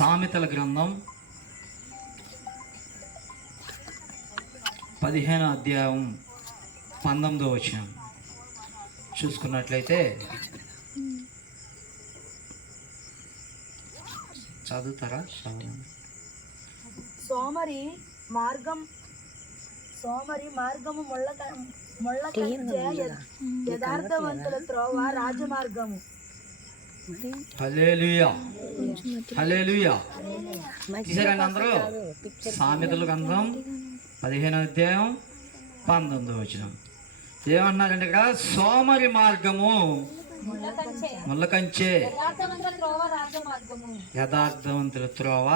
సామెతల గ్రంథం 15వ అధ్యాయం 19వ వచనం చూసుకున్నట్లయితే చదువుతారా? సోమరి మార్గము ముళ్ళ కంచె, యథార్థవంతుల త్రోవ రాజమార్గము. హల్లెలూయా, హల్లెలూయా. తీసారండి అందరూ? సామెతల గ్రంథం 15వ అధ్యాయం 19వ వచనం ఏమన్నారంటే ఇక్కడ సోమరి మార్గము ముళ్ళ కంచె, యథార్థవంతుల త్రోవ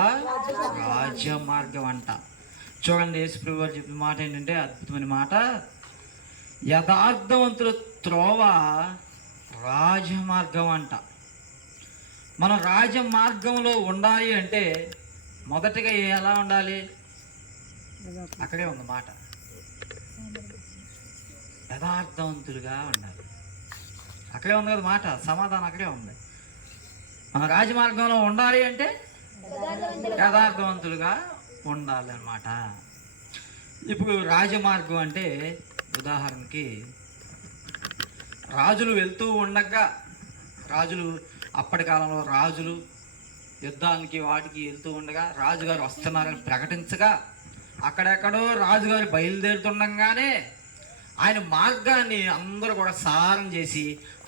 రాజమార్గం అంట. చూడండి, యేసుప్రభువు వారు చెప్పిన మాట ఏంటంటే అద్భుతమైన మాట. యథార్థవంతుల త్రోవ రాజమార్గం అంట. మనం రాజమార్గంలో ఉండాలి అంటే మొదటిగా ఎలా ఉండాలి? అక్కడే ఉంది మాట, యథార్థవంతులుగా ఉండాలి. అక్కడే ఉంది కదా మాట, సమాధానం అక్కడే ఉంది. మన రాజమార్గంలో ఉండాలి అంటే యథార్థవంతులుగా ఉండాలి అన్నమాట. ఇప్పుడు రాజమార్గం అంటే ఉదాహరణకి రాజులు వెళ్తూ ఉండగా, రాజులు అప్పటి కాలంలో రాజులు యుద్ధానికి వాటికి వెళ్తూ ఉండగా రాజుగారు వస్తున్నారని ప్రకటించగా అక్కడెక్కడో రాజుగారు బయలుదేరుతుండగానే ఆయన మార్గాన్ని అందరూ కూడా సారం చేసి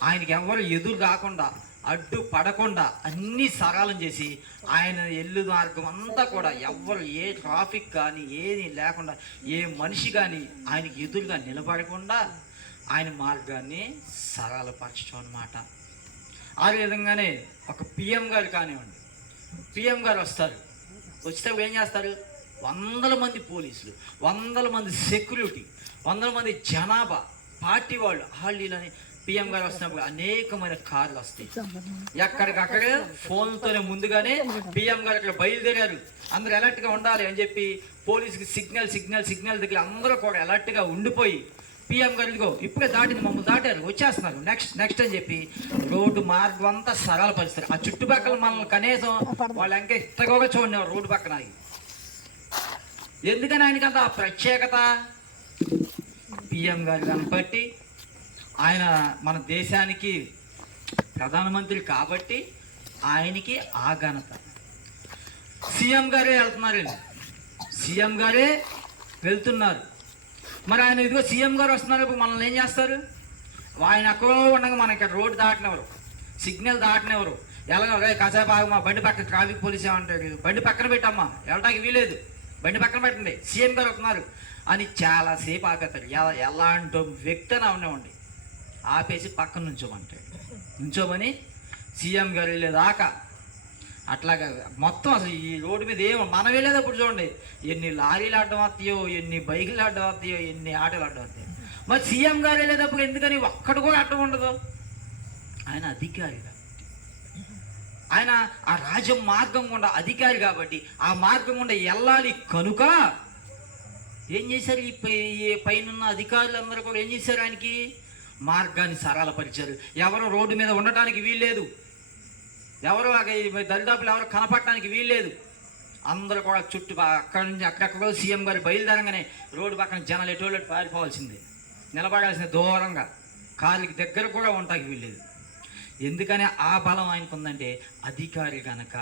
ఆయనకి ఎవరు ఎదురు కాకుండా అడ్డు పడకుండా అన్నీ సరళం చేసి ఆయన ఎల్లు మార్గం అంతా కూడా ఎవరు ఏ ట్రాఫిక్ కానీ ఏది లేకుండా ఏ మనిషి కానీ ఆయనకి ఎదురుగా నిలబడకుండా ఆయన మార్గాన్ని సరళపరచడం అన్నమాట. ఆ విధంగానే ఒక పిఎం గారు కానివ్వండి, పిఎం గారు వస్తారు, వచ్చితే ఏం చేస్తారు? 100 మంది పోలీసులు, 100 మంది సెక్యూరిటీ, 100 మంది జనాభా, పార్టీ వాళ్ళని పిఎం గారు వస్తున్నప్పుడు అనేకమైన కార్లు వస్తాయి. ఎక్కడికక్కడే ఫోన్తోనే ముందుగానే పిఎం గారు ఇక్కడ బయలుదేరారు, అందరూ అలర్ట్గా ఉండాలి అని చెప్పి పోలీసుకి సిగ్నల్ దగ్గర అందరూ కూడా అలర్ట్గా ఉండిపోయి పిఎం గారు ఇదిగో ఇప్పుడే దాటింది, మమ్మల్ని దాటారు, వచ్చేస్తున్నారు, నెక్స్ట్ అని చెప్పి రోడ్డు మార్గం అంతా సరళపరుస్తారు. ఆ చుట్టుపక్కల మనల్ని కనీసం వాళ్ళు ఇంకా ఇష్టగా చూడండి రోడ్డు పక్కన. ఎందుకని ఆయనకంత ఆ ప్రత్యేకత? పిఎం గారు కనపట్టి ఆయన మన దేశానికి ప్రధానమంత్రి కాబట్టి ఆయనకి ఆ ఘనత. సీఎం గారే వెళ్తున్నారండి, సీఎం గారే వెళ్తున్నారు. మరి ఆయన ఇదిగో సీఎం గారు వస్తున్నారు, ఇప్పుడు మనల్ని ఏం చేస్తారు? ఆయన ఎక్కడో ఉండగా మనకి రోడ్డు దాటినెవరు, సిగ్నల్ దాటినెవరు, ఎలాగో కాసేపు ఆగమ్మా, బండి పక్కన ట్రాఫిక్ పోలీస్ ఏమంటాడు, బండి పక్కన పెట్టమ్మా, వెళ్ళడానికి వీలేదు, బండి పక్కన పెట్టండి, సీఎం గారు వస్తున్నారు అని చాలాసేపు ఆపేస్తాడు. ఎలాంటి వ్యక్తి అవనివ్వండి ఆపేసి పక్కన నుంచోమని సీఎం గారు వెళ్ళేదాకా అట్లాగా మొత్తం అసలు ఈ రోడ్డు మీద మనం వెళ్ళేటప్పుడు చూడండి ఎన్ని లారీలు అడ్డం వస్తాయో, ఎన్ని బైకులు అడ్డం వస్తాయో, ఎన్ని ఆటోలు అడ్డం వస్తాయో. మరి సీఎం గారు వెళ్ళేటప్పుడు ఎందుకని ఒక్కడు కూడా అడ్డం ఉండదు? ఆయన అధికారి కాబట్టి, ఆయన ఆ రాజ మార్గం గుండా అధికారి కాబట్టి ఆ మార్గం గుండా వెళ్ళాలి కనుక ఏం చేశారు? ఈ పైన అధికారులందరూ కూడా ఏం చేశారు? ఆయనకి మార్గాన్ని సరళపరిచారు. ఎవరు రోడ్డు మీద ఉండటానికి వీల్లేదు, ఎవరు దరిదాపులు ఎవరు కనపడటానికి వీల్లేదు. అందరూ కూడా అక్కడి నుంచి అక్కడెక్కడో సీఎం గారు బయలుదేరంగానే రోడ్డు పక్కన జనాలు ఎటువంటి పారిపోవాల్సిందే, నిలబడాల్సిందే, దూరంగా కాళ్ళకి దగ్గర కూడా ఉండటానికి వీల్లేదు. ఎందుకని ఆ బలం ఆయనకు ఉందంటే అధికారి కనుక,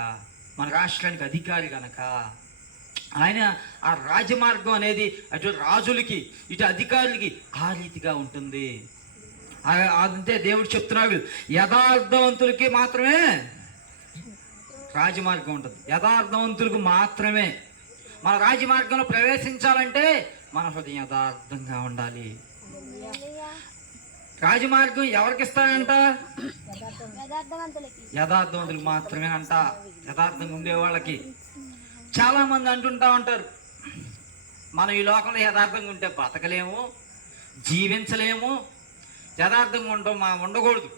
మన రాష్ట్రానికి అధికారి కనుక. ఆయన ఆ రాజమార్గం అనేది అటు రాజులకి ఇటు అధికారులకి ఆ రీతిగా ఉంటుంది. అంతే దేవుడు చెప్తున్నాడు, యథార్థవంతులకి మాత్రమే రాజమార్గం ఉంటుంది, యథార్థవంతులకు మాత్రమే. మన రాజమార్గంలో ప్రవేశించాలంటే మన హృదయం యథార్థంగా ఉండాలి. రాజమార్గం ఎవరికి ఇస్తాడంట? యథార్థవంతులకు మాత్రమే అంట, యథార్థంగా ఉండే వాళ్ళకి. చాలామంది అంటుంటా ఉంటారు, మనం ఈ లోకంలో యథార్థంగా ఉంటే బతకలేము, జీవించలేము, యథార్థంగా ఉండకూడదు.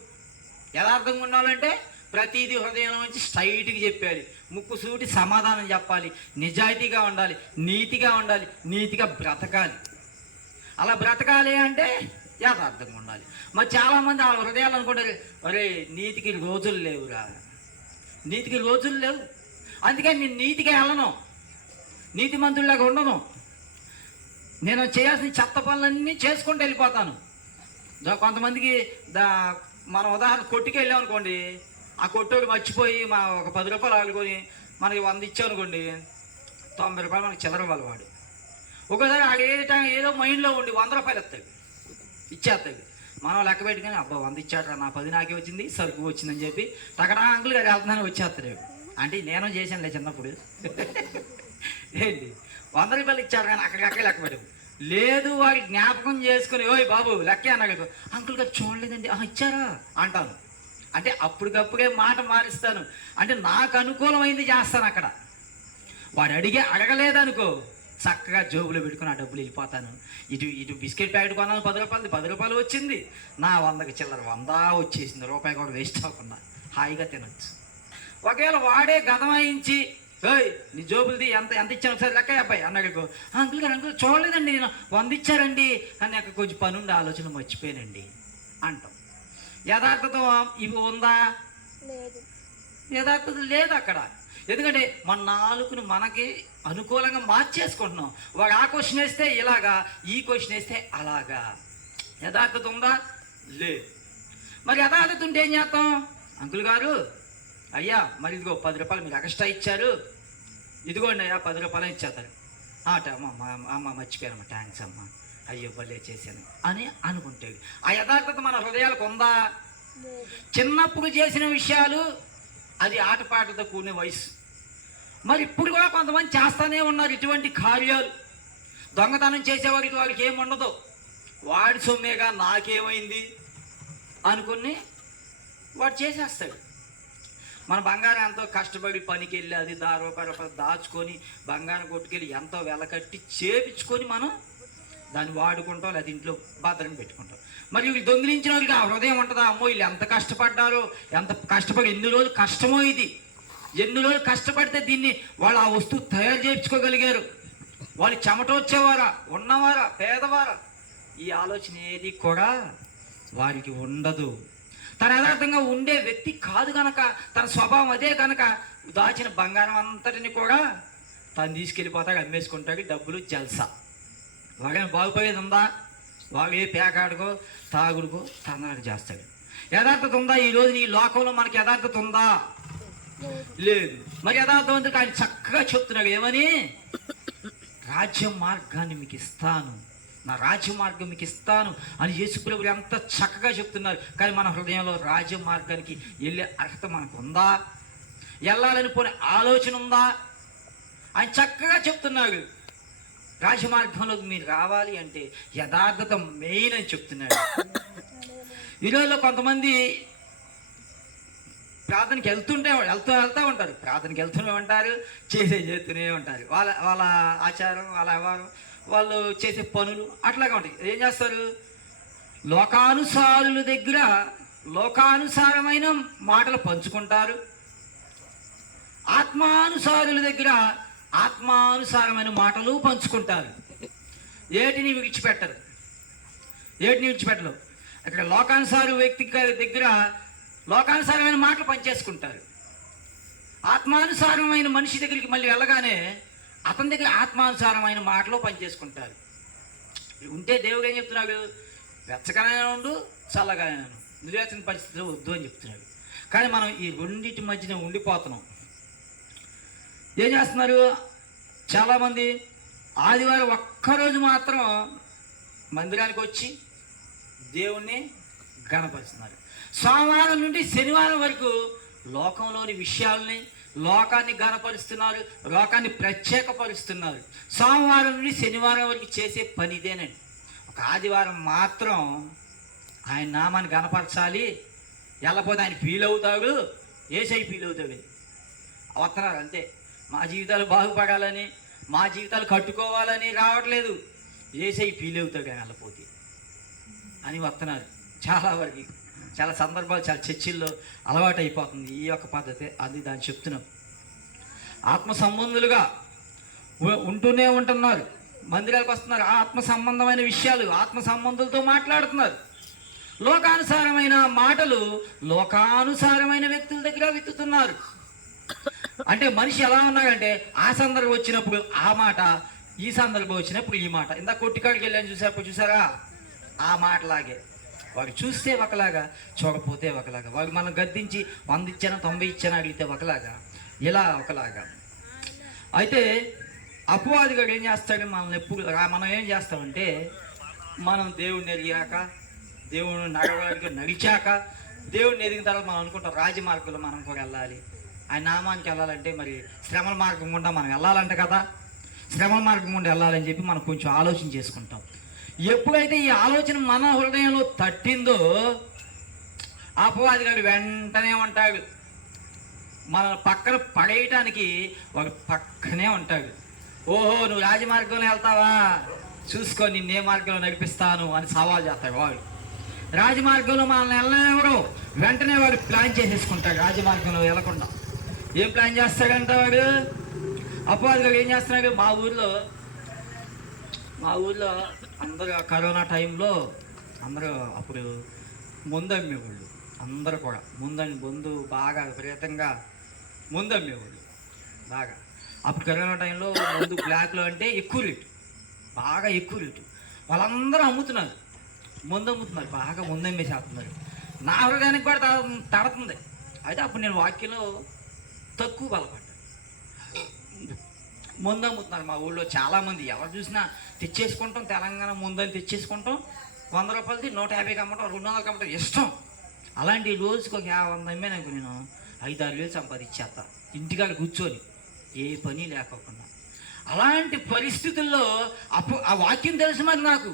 యథార్థంగా ఉండాలంటే ప్రతిదీ హృదయంలో నుంచి స్ట్రైట్గా చెప్పాలి, ముక్కు సూటి సమాధానం చెప్పాలి, నిజాయితీగా ఉండాలి, నీతిగా ఉండాలి, నీతిగా బ్రతకాలి. అలా బ్రతకాలి అంటే యథార్థంగా ఉండాలి. మరి చాలామంది వాళ్ళ హృదయాలు అనుకుంటారు, అరే నీతికి రోజులు లేవురా, నీతికి రోజులు లేవు. అందుకని నేను నీతిగా వెళ్ళను, నీతిమంతుడిలాగా ఉండను. నేను చేయాల్సిన చెత్త పనులన్నీ చేసుకుంటూ వెళ్ళిపోతాను. కొంతమందికి మనం ఉదాహరణ కొట్టుకి వెళ్ళాం అనుకోండి, ఆ కొట్టోడు మర్చిపోయి ఒక 10 రూపాయలు ఆడుకొని మనకి 100 ఇచ్చామనుకోండి, 90 రూపాయలు మనకి చిల్లర వాళ్ళు వాడు. ఒకసారి ఏదో మైండ్లో ఉండి 100 రూపాయలు ఇచ్చేస్తాడు. మనం లెక్క పెట్టుకుని అబ్బా 100 ఇచ్చాడు రా, నా 10 నాకే వచ్చింది, సరుకు వచ్చిందని చెప్పి తగ్గడా అంకులు గారు వెళ్తున్నాను వచ్చేస్తాడు. అంటే నేను చేశానులే చిన్నప్పుడు. ఏంటి 100 రూపాయలు ఇచ్చాడు కానీ అక్కడికక్కడే లెక్క పెట్టు. లేదు వాడి జ్ఞాపకం చేసుకుని ఓయ్ బాబు లెక్కే అన్నాడు, అంకుల్ గారు చూడలేదండి, ఇచ్చారా అంటాను. అంటే అప్పటికప్పుడే మాట మారుస్తాను. అంటే నాకు అనుకూలమైంది చేస్తాను. అక్కడ వాడు అడగలేదనుకో, చక్కగా జోబులో పెట్టుకుని ఆ డబ్బులు వెళ్ళిపోతాను. ఇటు బిస్కెట్ ప్యాకెట్ కొన్నాను 10 రూపాయలు, 10 రూపాయలు వచ్చింది, నా 100కి చిల్లర 100 వచ్చేసింది, రూపాయి కూడా వేస్ట్ అవ్వకుండా హాయిగా తినొచ్చు. ఒకవేళ వాడే గదమాయించి ఓయ్ నీ జోబులది ఎంత ఇచ్చాను ఒకసారి లెక్క అబ్బాయి అన్నాడు, అంకుల్ గారు అంకుల్ చూడలేదండి, నేను 100 ఇచ్చారండి, కానీ అక్కడ కొంచెం పనుండి ఆలోచన మర్చిపోయానండి అంటాం. యథార్థత ఇవి ఉందా? యథార్థత లేదు అక్కడ. ఎందుకంటే మన నాలుగును మనకి అనుకూలంగా మార్చేసుకుంటున్నాం. వాడు ఆ క్వశ్చన్ వేస్తే ఇలాగా, ఈ క్వశ్చన్ వేస్తే అలాగా. యథార్థత ఉందా? లేదు. మరి యథార్థత ఉంటే ఏం చేస్తాం? అంకుల్ గారు అయ్యా మరి ఇదిగో 10 రూపాయలు మీరు ఎక్స్ట్రా ఇచ్చారు, ఇదిగోండి అయ్యా 10 రూపాయలు ఇచ్చేస్తారు. అమ్మ మర్చిపోయానమ్మా, థ్యాంక్స్ అమ్మ, అయ్యో భలే చేశాను అని అనుకుంటాడు. ఆ యథార్థత మన హృదయాలకు ఉందా? చిన్నప్పుడు చేసిన విషయాలు అది ఆటపాటతో కూడిన వయసు. మరి ఇప్పుడు కూడా కొంతమంది చేస్తానే ఉన్నారు ఇటువంటి కార్యాలు. దొంగతనం చేసేవారికి వారికి ఏముండదు, వాడి సొమ్మేగా నాకేమైంది అనుకుని వాడు చేసేస్తాడు. మన బంగారం ఎంతో కష్టపడి పనికి వెళ్ళి అది 10 రూపాయలు దాచుకొని బంగారం కొట్టుకెళ్ళి ఎంతో వెలకట్టి చేపించుకొని మనం దాన్ని వాడుకుంటాం, లేదా ఇంట్లో భద్రం పెట్టుకుంటాం. మరి వీళ్ళు దొంగిలించిన వాళ్ళకి ఆ హృదయం ఉంటుందా? అమ్మో వీళ్ళు ఎంత కష్టపడ్డారో, ఎంత కష్టపడి ఎన్ని రోజులు కష్టమో, ఇది ఎన్ని రోజులు కష్టపడితే దీన్ని వాళ్ళు ఆ వస్తువు తయారు చేయించుకోగలిగారు. వాళ్ళు చెమట వచ్చేవారా, ఉన్నవారా, పేదవారా, ఈ ఆలోచన ఏది కూడా వారికి ఉండదు. తన యథార్థంగా ఉండే వ్యక్తి కాదు కనుక, తన స్వభావం అదే కనుక దాచిన బంగారం అంతటిని కూడా తను తీసుకెళ్ళిపోతాడు, అమ్మేసుకుంటాడు, డబ్బులు జల్సా. వాడేమో బాగుపోయేది ఉందా? వాడు ఏ పేకాడుకో తాగుడుకో తన్నాడు చేస్తాడు. యథార్థత ఉందా? ఈరోజు ఈ లోకంలో మనకి యథార్థత ఉందా? లేదు. మరి యథార్థవంతుడికి ఆయన చక్కగా చెప్తున్నాడు ఏమని? రాజ్య మార్గాన్ని మీకు ఇస్తాను, నా రాజ్య మార్గం మీకు ఇస్తాను అని యేసుప్రభువు ఎంత చక్కగా చెప్తున్నారు. కానీ మన హృదయంలో రాజ్య మార్గానికి వెళ్ళే అర్హత మనకు ఉందా? వెళ్ళాలని పోనీ ఆలోచన ఉందా? ఆయన చక్కగా చెప్తున్నాడు. రాజమార్గంలోకి మీరు రావాలి అంటే యథార్థత మెయిన్ అని చెప్తున్నాడు. ఈరోజులో కొంతమంది ప్రార్థనకి వెళ్తూ ఉంటారు, ప్రార్థనకి వెళ్తూనే ఉంటారు, చేస్తూనే ఉంటారు. వాళ్ళ ఆచారం, వాళ్ళ వ్యవహారం, వాళ్ళు చేసే పనులు అట్లాగే ఉంటాయి. ఏం చేస్తారు? లోకానుసారుల దగ్గర లోకానుసారమైన మాటలు పంచుకుంటారు, ఆత్మానుసారుల దగ్గర ఆత్మానుసారమైన మాటలు పంచుకుంటారు. ఏటిని విడిచిపెట్టరు. అక్కడ లోకానుసార వ్యక్తి దగ్గర లోకానుసారమైన మాటలు పనిచేసుకుంటారు. ఆత్మానుసారమైన మనిషి దగ్గరికి మళ్ళీ వెళ్ళగానే అతని దగ్గర ఆత్మానుసారమైన మాటలు పనిచేసుకుంటారు. ఉంటే దేవుడు ఏం చెప్తున్నాడు? వెచ్చగానే ఉండు, చల్లగానే ఉండు, నిర్వేచన పరిస్థితిలో వద్దు అని చెప్తున్నాడు. కానీ మనం ఈ రెండింటి మధ్యన ఉండిపోతున్నాం. ఏం చేస్తున్నారు? చాలామంది ఆదివారం ఒక్కరోజు మాత్రం మందిరానికి వచ్చి దేవుణ్ణి గణపరుస్తున్నారు. సోమవారం నుండి శనివారం వరకు లోకంలోని విషయాల్ని, లోకాన్ని గణపరుస్తున్నారు, లోకాన్ని ప్రత్యేకపరుస్తున్నారు. సోమవారం నుండి శనివారం వరకు చేసే పని ఇదేనండి. ఒక ఆదివారం మాత్రం ఆయన నామాన్ని గణపరచాలి, వెళ్ళకపోతే ఆయన ఫీల్ అవుతాడు, ఏసై ఫీల్ అవుతాడు. వస్తున్నారు అంతే. మా జీవితాలు బాగుపడాలని, మా జీవితాలు కట్టుకోవాలని రావట్లేదు, ఏసై ఫీల్ అవుతాడు ఆయన వెళ్ళపోతే అని వస్తున్నారు. చాలా వరకు చాలా సందర్భాలు చాలా చర్చిల్లో అలవాటు అయిపోతుంది ఈ యొక్క పద్ధతి. అది దాన్ని చెప్తున్నాం. ఆత్మ సంబంధులుగా ఉంటూనే ఉంటున్నారు, మందిరాలకు వస్తున్నారు, ఆత్మ సంబంధమైన విషయాలు ఆత్మ సంబంధులతో మాట్లాడుతున్నారు. లోకానుసారమైన మాటలు లోకానుసారమైన వ్యక్తుల దగ్గర విత్తుతున్నారు. అంటే మనిషి ఎలా ఉన్నాడంటే ఆ సందర్భం వచ్చినప్పుడు ఆ మాట, ఈ సందర్భం వచ్చినప్పుడు ఈ మాట. ఇందా కొట్టికాడికి వెళ్ళాను చూసారా, ఆ మాటలాగే. వాడు చూస్తే ఒకలాగా, చూడపోతే ఒకలాగా. వాడు మనం గద్దించి 100 ఇచ్చానా 90 ఇచ్చానా అడిగితే ఒకలాగా, ఇలా ఒకలాగా. అయితే అపవాది గారు ఏం చేస్తాడు, మనం ఏం చేస్తామంటే, మనం దేవుడిని ఎదిగాక, దేవుడిని నడవడానికి నడిచాక, దేవుడిని ఎదిగిన తర్వాత మనం అనుకుంటాం రాజమార్గంలో మనం కూడా వెళ్ళాలి, ఆయన నామానికి వెళ్ళాలంటే మరి శ్రమల మార్గం గుండా మనం వెళ్ళాలంట కదా, శ్రమల మార్గం గుండా వెళ్ళాలని చెప్పి మనం కొంచెం ఆలోచన చేసుకుంటాం. ఎప్పుడైతే ఈ ఆలోచన మన హృదయంలో తట్టిందో అపవాది గారు వెంటనే ఉంటాడు, మన పక్కన పడేయటానికి వాడు పక్కనే ఉంటాడు. ఓహో నువ్వు రాజమార్గంలో వెళ్తావా, చూసుకో నిన్నే మార్గంలో నడిపిస్తాను అని సవాల్ చేస్తాడు వాడు. రాజమార్గంలో మనల్ని వెళ్ళనివ్వడు, వెంటనే వాడు ప్లాన్ చేసేసుకుంటాడు రాజమార్గంలో వెళ్ళకుండా. ఏం ప్లాన్ చేస్తాడంట వాడు, అపవాది గారు ఏం చేస్తున్నాడు, మా ఊళ్ళో అందరూ కరోనా టైంలో అందరూ అప్పుడు ముందు అమ్మేవాళ్ళు, అందరూ కూడా ముందు బాగా విపరీతంగా ముందు అమ్మేవాళ్ళు బాగా. అప్పుడు కరోనా టైంలో ముందు బ్లాక్లో అంటే ఎక్కువ రేటు, బాగా ఎక్కువ రేటు, వాళ్ళందరూ అమ్ముతున్నారు, ముందు అమ్ముతున్నారు, బాగా ముందు అమ్మేసేస్తున్నారు. నా హృదయానికి కూడా తడుతుంది. అయితే అప్పుడు నేను వాక్యంలో తక్కువ బలపడ్డా. ముందు అమ్ముతున్నారు మా ఊళ్ళో చాలామంది, ఎవరు చూసినా తెచ్చేసుకుంటాం, తెలంగాణ ముందని తెచ్చేసుకుంటాం, 100 రూపాయలది 150కి అమ్మటం, 200కి అమ్మటం ఇష్టం. అలాంటి రోజుకి ఒక 50 అమ్మాననుకో నేను 5-6 వేలు సంపాదించేస్తా ఇంటికాడ కూర్చొని, ఏ పని లేకోకుండా. అలాంటి పరిస్థితుల్లో ఆ వాక్యం తెలుసు మరి నాకు,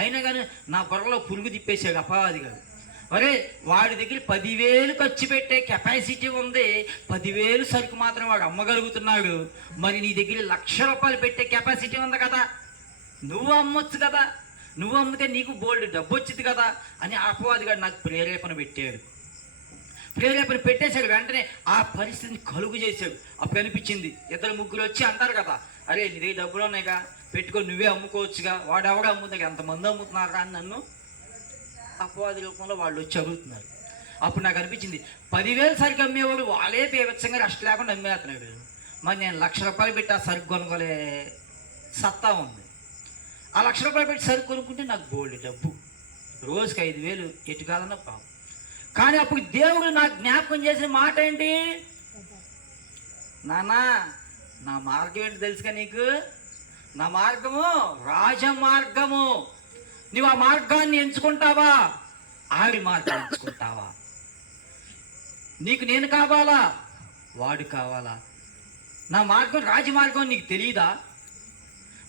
అయినా కానీ నా బుర్రలో పురుగు తిప్పేసాడు అపవాది గారు. అరే వాడి దగ్గర 10,000 ఖర్చు పెట్టే కెపాసిటీ ఉంది, 10,000 సరుకు మాత్రం వాడు అమ్మగలుగుతున్నాడు, మరి నీ దగ్గర 1,00,000 రూపాయలు పెట్టే కెపాసిటీ ఉంది కదా, నువ్వు అమ్మొచ్చు కదా, నువ్వు అమ్మితే నీకు బోల్డ్ డబ్బు వచ్చింది కదా అని అపవాది గారు నాకు ప్రేరేపణ పెట్టాడు. ప్రేరేపణ పెట్టేశాడు, వెంటనే ఆ పరిస్థితిని కలుగు చేశాడు. అప్పుడు అనిపించింది, 2-3 వచ్చి అంటారు కదా, అరే నీ దగ్గర డబ్బులు ఉన్నాయిగా పెట్టుకొని నువ్వే అమ్ముకోవచ్చుగా, వాడెవడో అమ్ముతాడు, ఎంతమంది అమ్ముతున్నారు అని నన్ను అపవాది రూపంలో వాళ్ళు వచ్చి అడుగుతున్నారు. అప్పుడు నాకు అనిపించింది 10,000 సరుకు అమ్మేవాడు వాళ్ళే బీభత్సంగా రెస్ట్ లేకుండా అమ్మేస్తున్నాడు, మరి నేను 1,00,000 రూపాయలు పెట్టి ఆ సరుకు కొనుక్కోలే సత్తా ఉంది. ఆ 1,00,000 రూపాయలు పెట్టి సరుకు కొనుక్కుంటే నాకు బోల్డ్ డబ్బు, రోజుకి 5,000 ఎటు కాదన్నా పాపం. కానీ అప్పుడు దేవుడు నాకు జ్ఞాపకం చేసిన మాట ఏంటి, నానా నా మార్గం ఏంటి తెలుసుగా నీకు, నా మార్గము రాజమార్గము, నువ్వు ఆ మార్గాన్ని ఎంచుకుంటావా, ఆడి మార్గం ఎంచుకుంటావా, నీకు నేను కావాలా వాడు కావాలా, నా మార్గం రాజమార్గం నీకు తెలియదా,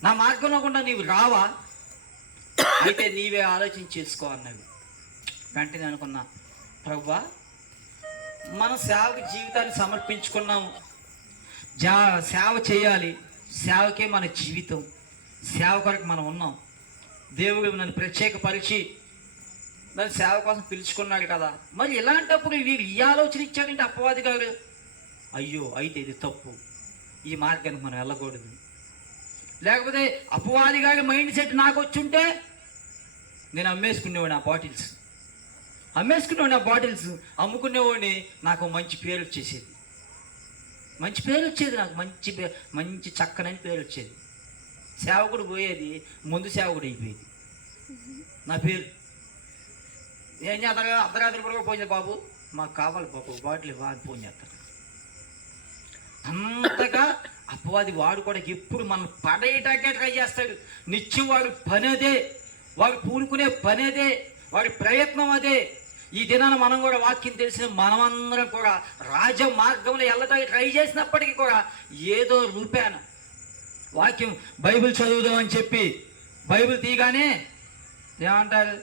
నా మార్గంలో కూడా నీవు రావా, అయితే నీవే ఆలోచన చేసుకో అన్నాడు. వెంటనే అనుకున్నా, ప్రభువా మనం సేవకు జీవితాన్ని సమర్పించుకున్నాము, సేవ చేయాలి, సేవకే మన జీవితం, సేవ కొరకు మనం ఉన్నాం, దేవుడు నన్ను ప్రత్యేకపరిచి నన్ను సేవ కోసం పిలుచుకున్నాడు కదా, మరి ఇలాంటప్పుడు వీరు ఈ ఆలోచన ఇచ్చాడంటే అపవాది గారు, అయ్యో అయితే ఇది తప్పు, ఈ మార్గానికి మనం వెళ్ళకూడదు. లేకపోతే అపవాది గారి మైండ్ సెట్ నాకు వచ్చుంటే నేను అమ్మేసుకునేవాడిని, ఆ బాటిల్స్ అమ్ముకునేవాడిని, నాకు మంచి పేరు వచ్చేసేది, నాకు మంచి చక్కనని పేరు వచ్చేది. సేవకుడు పోయేది, ముందు సేవకుడు అయిపోయేది నా పేరు. ఏం చేస్తారు, అర్ధరాత్రి కూడా ఫోన్ చేస్తారు, బాబు మాకు కావాలి బాబు బాటిల్ ఇవ్వ అని ఫోన్ చేస్తారు. అంతగా అపవాది వాడు కూడా ఎప్పుడు మనం పడేయటాకే ట్రై చేస్తాడు. నిత్యం వాడు పని అదే, వాడు పూనుకునే పని అదే, వాడి ప్రయత్నం అదే. ఈ దినాన మనం కూడా వాక్యం తెలిసిన మనమందరం కూడా రాజ మార్గంలో వెళ్ళటానికి ట్రై చేసినప్పటికీ కూడా ఏదో రూపాన వాక్యం బైబిల్ చదువుదాం అని చెప్పి బైబిల్ తీయగానే ఏమంటారు,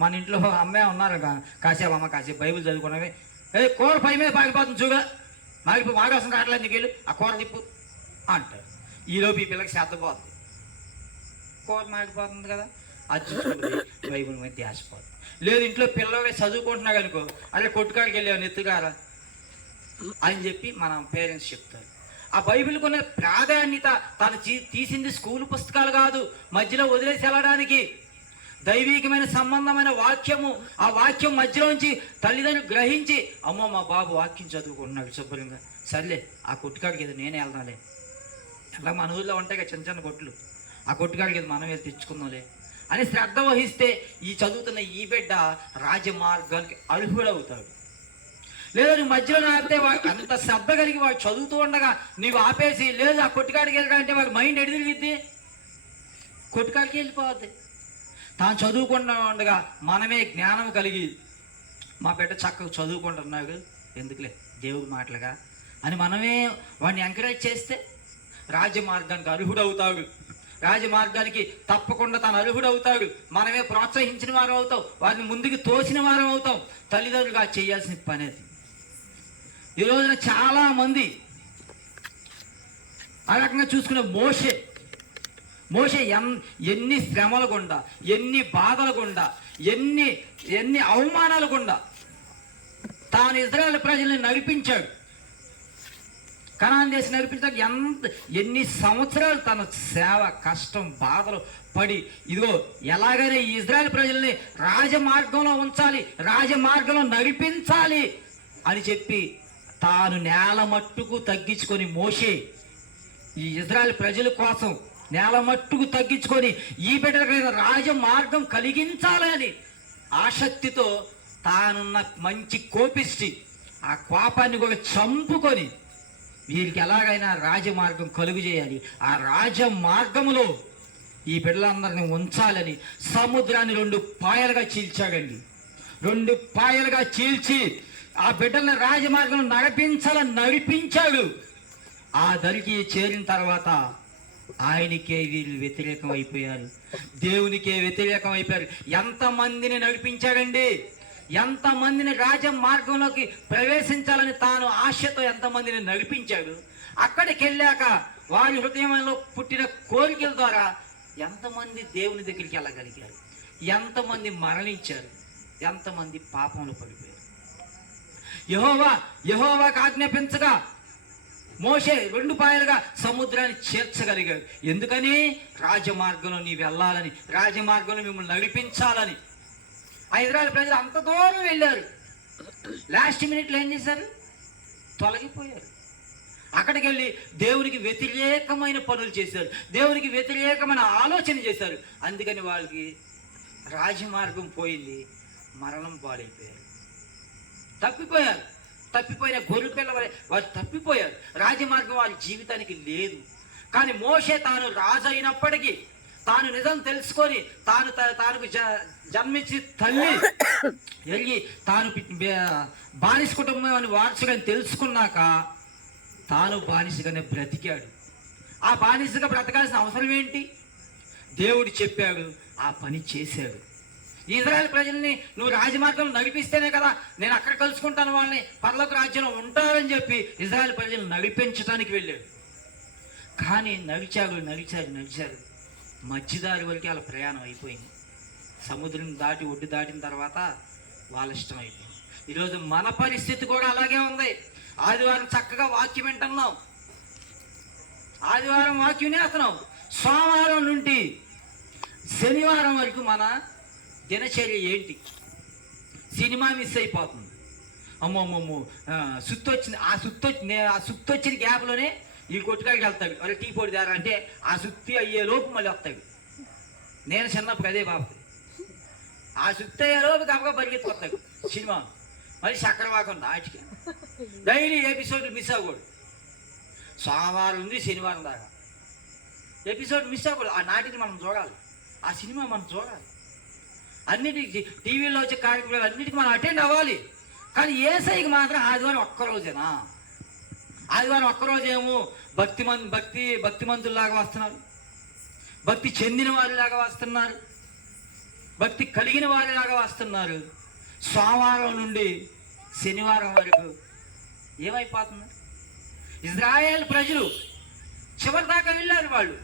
మన ఇంట్లో అమ్మే ఉన్నారు, కాసేపు అమ్మ కాసేపు బైబిల్ చదువుకున్నవి, కూర పై మీద పాకిపోతుంది చూడ, మాగాసం కావట్లేదు నీకు వెళ్ళు ఆ కూర తిప్పు అంటారు. ఈలోపు ఈ పిల్లకి శ్రద్ధపోతుంది, కూర మాగిపోతుంది కదా, అది చూసుకుంటుంది బైబిల్ మీద ధ్యాసపోతుంది. లేదు ఇంట్లో పిల్లలు చదువుకుంటున్నాడు అనుకో, అదే కొట్టుకాడికి వెళ్ళావు ఎత్తుగారా అని చెప్పి మన పేరెంట్స్ చెప్తారు. ఆ బైబిల్ కొన్న ప్రాధాన్యత, తను తీసింది స్కూల్ పుస్తకాలు కాదు, మధ్యలో వదిలేసి వెళ్ళడానికి దైవికమైన సంబంధమైన వాక్యము, ఆ వాక్యం మధ్యలోంచి తల్లిదండ్రులు గ్రహించి, అమ్మో మా బాబు వాక్యం చదువుకుంటున్నాడు శుభ్రంగా, సర్లే ఆ కొట్టుకాడికి ఏదో నేనే వెళ్దాంలే, ఎలా మన ఊళ్ళో ఉంటాయి కదా చిన్న చిన్న కొట్లు, ఆ కొట్టుకాడికి ఏదో మనం వెళ్ళి తెచ్చుకుందాంలే అని శ్రద్ధ వహిస్తే ఈ చదువుతున్న ఈ బిడ్డ రాజమార్గానికి అర్హుడవుతాడు. లేదా నువ్వు మధ్యలో ఆపితే అంత శ్రద్ధ కలిగి వాడు చదువుతూ ఉండగా నీవు ఆపేసి లేదు ఆ కొట్టుకాడికి వెళ్ళాలంటే వాడి మైండ్ ఎడి తిరిగిద్ది, కొట్టుకాడికి వెళ్ళిపోద్ది. తాను చదువుకుంటూ ఉండగా మనమే జ్ఞానం కలిగి మా బిడ్డ చక్కగా చదువుకుంటున్నాడు ఎందుకులే దేవుడి మాటలుగా అని మనమే వాడిని ఎంకరేజ్ చేస్తే రాజమార్గానికి అర్హుడవుతాడు. రాజమార్గానికి తప్పకుండా తను అర్హుడవుతాడు. మనమే ప్రోత్సహించిన వారు అవుతాం, వారిని ముందుకు తోసిన వారు అవుతాం. తల్లిదండ్రులుగా చేయాల్సిన పని అది. ఈ రోజున చాలామంది ఆ రకంగా చూసుకునే మోషే ఎన్ని శ్రమల గుండా, ఎన్ని బాధల గుండా, ఎన్ని అవమానాల గుండా తాను ఇశ్రాయేలు ప్రజల్ని నడిపించాడు. కనాను దేశం నడిపించాక ఎన్ని సంవత్సరాలు తన సేవ, కష్టం, బాధలు పడి ఇదిగో ఎలాగైనా ఈ ఇశ్రాయేలు ప్రజల్ని రాజమార్గంలో ఉంచాలి, రాజమార్గంలో నడిపించాలి అని చెప్పి తాను నేల మట్టుకు తగ్గించుకొని మోషే ఈ ఇశ్రాయేలు ప్రజల కోసం నేల మట్టుకు తగ్గించుకొని ఈ బిడ్డలకైనా రాజమార్గం కలిగించాలని ఆసక్తితో తానున్న మంచి కోపిష్టి ఆ కోపాన్ని కూడా చంపుకొని వీరికి ఎలాగైనా రాజమార్గం కలుగు చేయాలి, ఆ రాజమార్గములో ఈ బిడ్డలందరినీ ఉంచాలని సముద్రాన్ని 2 పాయలుగా చీల్చాడండి. 2 పాయలుగా చీల్చి ఆ బిడ్డల్ని రాజమార్గం నడిపించాడు. ఆ దరికి చేరిన తర్వాత ఆయనకే వీళ్ళు వ్యతిరేకం అయిపోయారు, దేవునికే వ్యతిరేకం అయిపోయారు. ఎంతమందిని నడిపించాడండి, ఎంతమందిని రాజమార్గంలోకి ప్రవేశించాలని తాను ఆశతో ఎంతమందిని నడిపించాడు. అక్కడికి వెళ్ళాక వారి హృదయంలో పుట్టిన కోరికల ద్వారా ఎంతమంది దేవుని దగ్గరికి వెళ్ళగలిగారు, ఎంతమంది మరణించారు, ఎంతమంది పాపంలో పడిపోయారు. యెహోవాకు ఆజ్ఞాపించగా మోషే 2 పాయలుగా సముద్రాన్ని చేర్చగలిగాడు. ఎందుకని? రాజమార్గంలో నీవు వెళ్ళాలని, రాజమార్గంలో మిమ్మల్ని నడిపించాలని. ఆ ఇశ్రాయేలు ప్రజలు అంత దూరం వెళ్ళారు, లాస్ట్ మినిట్లో ఏం చేశారు? తొలగిపోయారు. అక్కడికి వెళ్ళి దేవునికి వ్యతిరేకమైన పనులు చేశారు, దేవునికి వ్యతిరేకమైన ఆలోచన చేశారు. అందుకని వాళ్ళకి రాజమార్గం పోయింది, మరణం పాలైపోయారు. తప్పిపోయిన గొర్రె పిల్ల వారు తప్పిపోయారు. రాజమార్గం వారి జీవితానికి లేదు. కానీ మోషే తాను రాజు అయినప్పటికీ తాను నిజం తెలుసుకొని తాను జన్మించి తల్లి ఎరిగి తాను బానిస కుటుంబాన్ని వారసుగా తెలుసుకున్నాక తాను బానిసగానే బ్రతికాడు. ఆ బానిసగా బ్రతకాల్సిన అవసరం ఏంటి? దేవుడు చెప్పాడు, ఆ పని చేశాడు. ఇశ్రాయేలు ప్రజల్ని నువ్వు రాజమార్గంలో నడిపిస్తేనే కదా నేను అక్కడ కలుసుకుంటాను, వాళ్ళని పరలోక రాజ్యంలో ఉంటారని చెప్పి ఇశ్రాయేలు ప్రజలను నడిపించడానికి వెళ్ళాడు. కానీ నడిచారు మధ్యదారి వరకు వాళ్ళ ప్రయాణం అయిపోయింది. సముద్రం దాటి ఒడ్డు దాటిన తర్వాత వాళ్ళ ఇష్టం అయిపోయింది. ఈరోజు మన పరిస్థితి కూడా అలాగే ఉంది. ఆదివారం చక్కగా వాక్యం వింటున్నాం, ఆదివారం వాక్యం నేస్తున్నాం, సోమవారం నుండి శనివారం వరకు మన దినచర్య ఏంటి? సినిమా మిస్ అయిపోతుంది. అమ్మమ్మమ్మో సుత్తొచ్చింది, ఆ సుత్తొచ్చిన గ్యాప్లోనే ఈ కొట్టుకాడికి వెళ్తాడు, మరి టీ పొడి దారా అంటే ఆ సుత్తి అయ్యే లోపు మళ్ళీ వస్తాడు. నేను చిన్నప్పుడు అదే బాబు, ఆ సుత్తి అయ్యే లోపు గబగా పరిగెత్తుకొస్తాడు సినిమా. మరి చక్రవాకం దాటికి డైలీ ఎపిసోడ్ మిస్ అవ్వకూడదు. సోమవారం నుండి శనివారం దాకా ఎపిసోడ్ మిస్ అవ్వకూడదు. ఆ నాటిని మనం చూడాలి, ఆ సినిమా మనం చూడాలి. అన్నిటికి టీవీలో వచ్చే కార్యక్రమాలు అన్నిటికీ మనం అటెండ్ అవ్వాలి. కానీ యేసయ్యకి మాత్రం ఆదివారం ఒక్కరోజేనా? ఆదివారం ఒక్కరోజేమో భక్తిమంతుల్లాగా వస్తున్నారు, భక్తి చెందిన వారిలాగా వస్తున్నారు, భక్తి కలిగిన వారిలాగా వస్తున్నారు. సోమవారం నుండి శనివారం వరకు ఏమైపోతుంది? ఇశ్రాయేలు ప్రజలు చివరి దాకా వెళ్ళారు. వాళ్ళు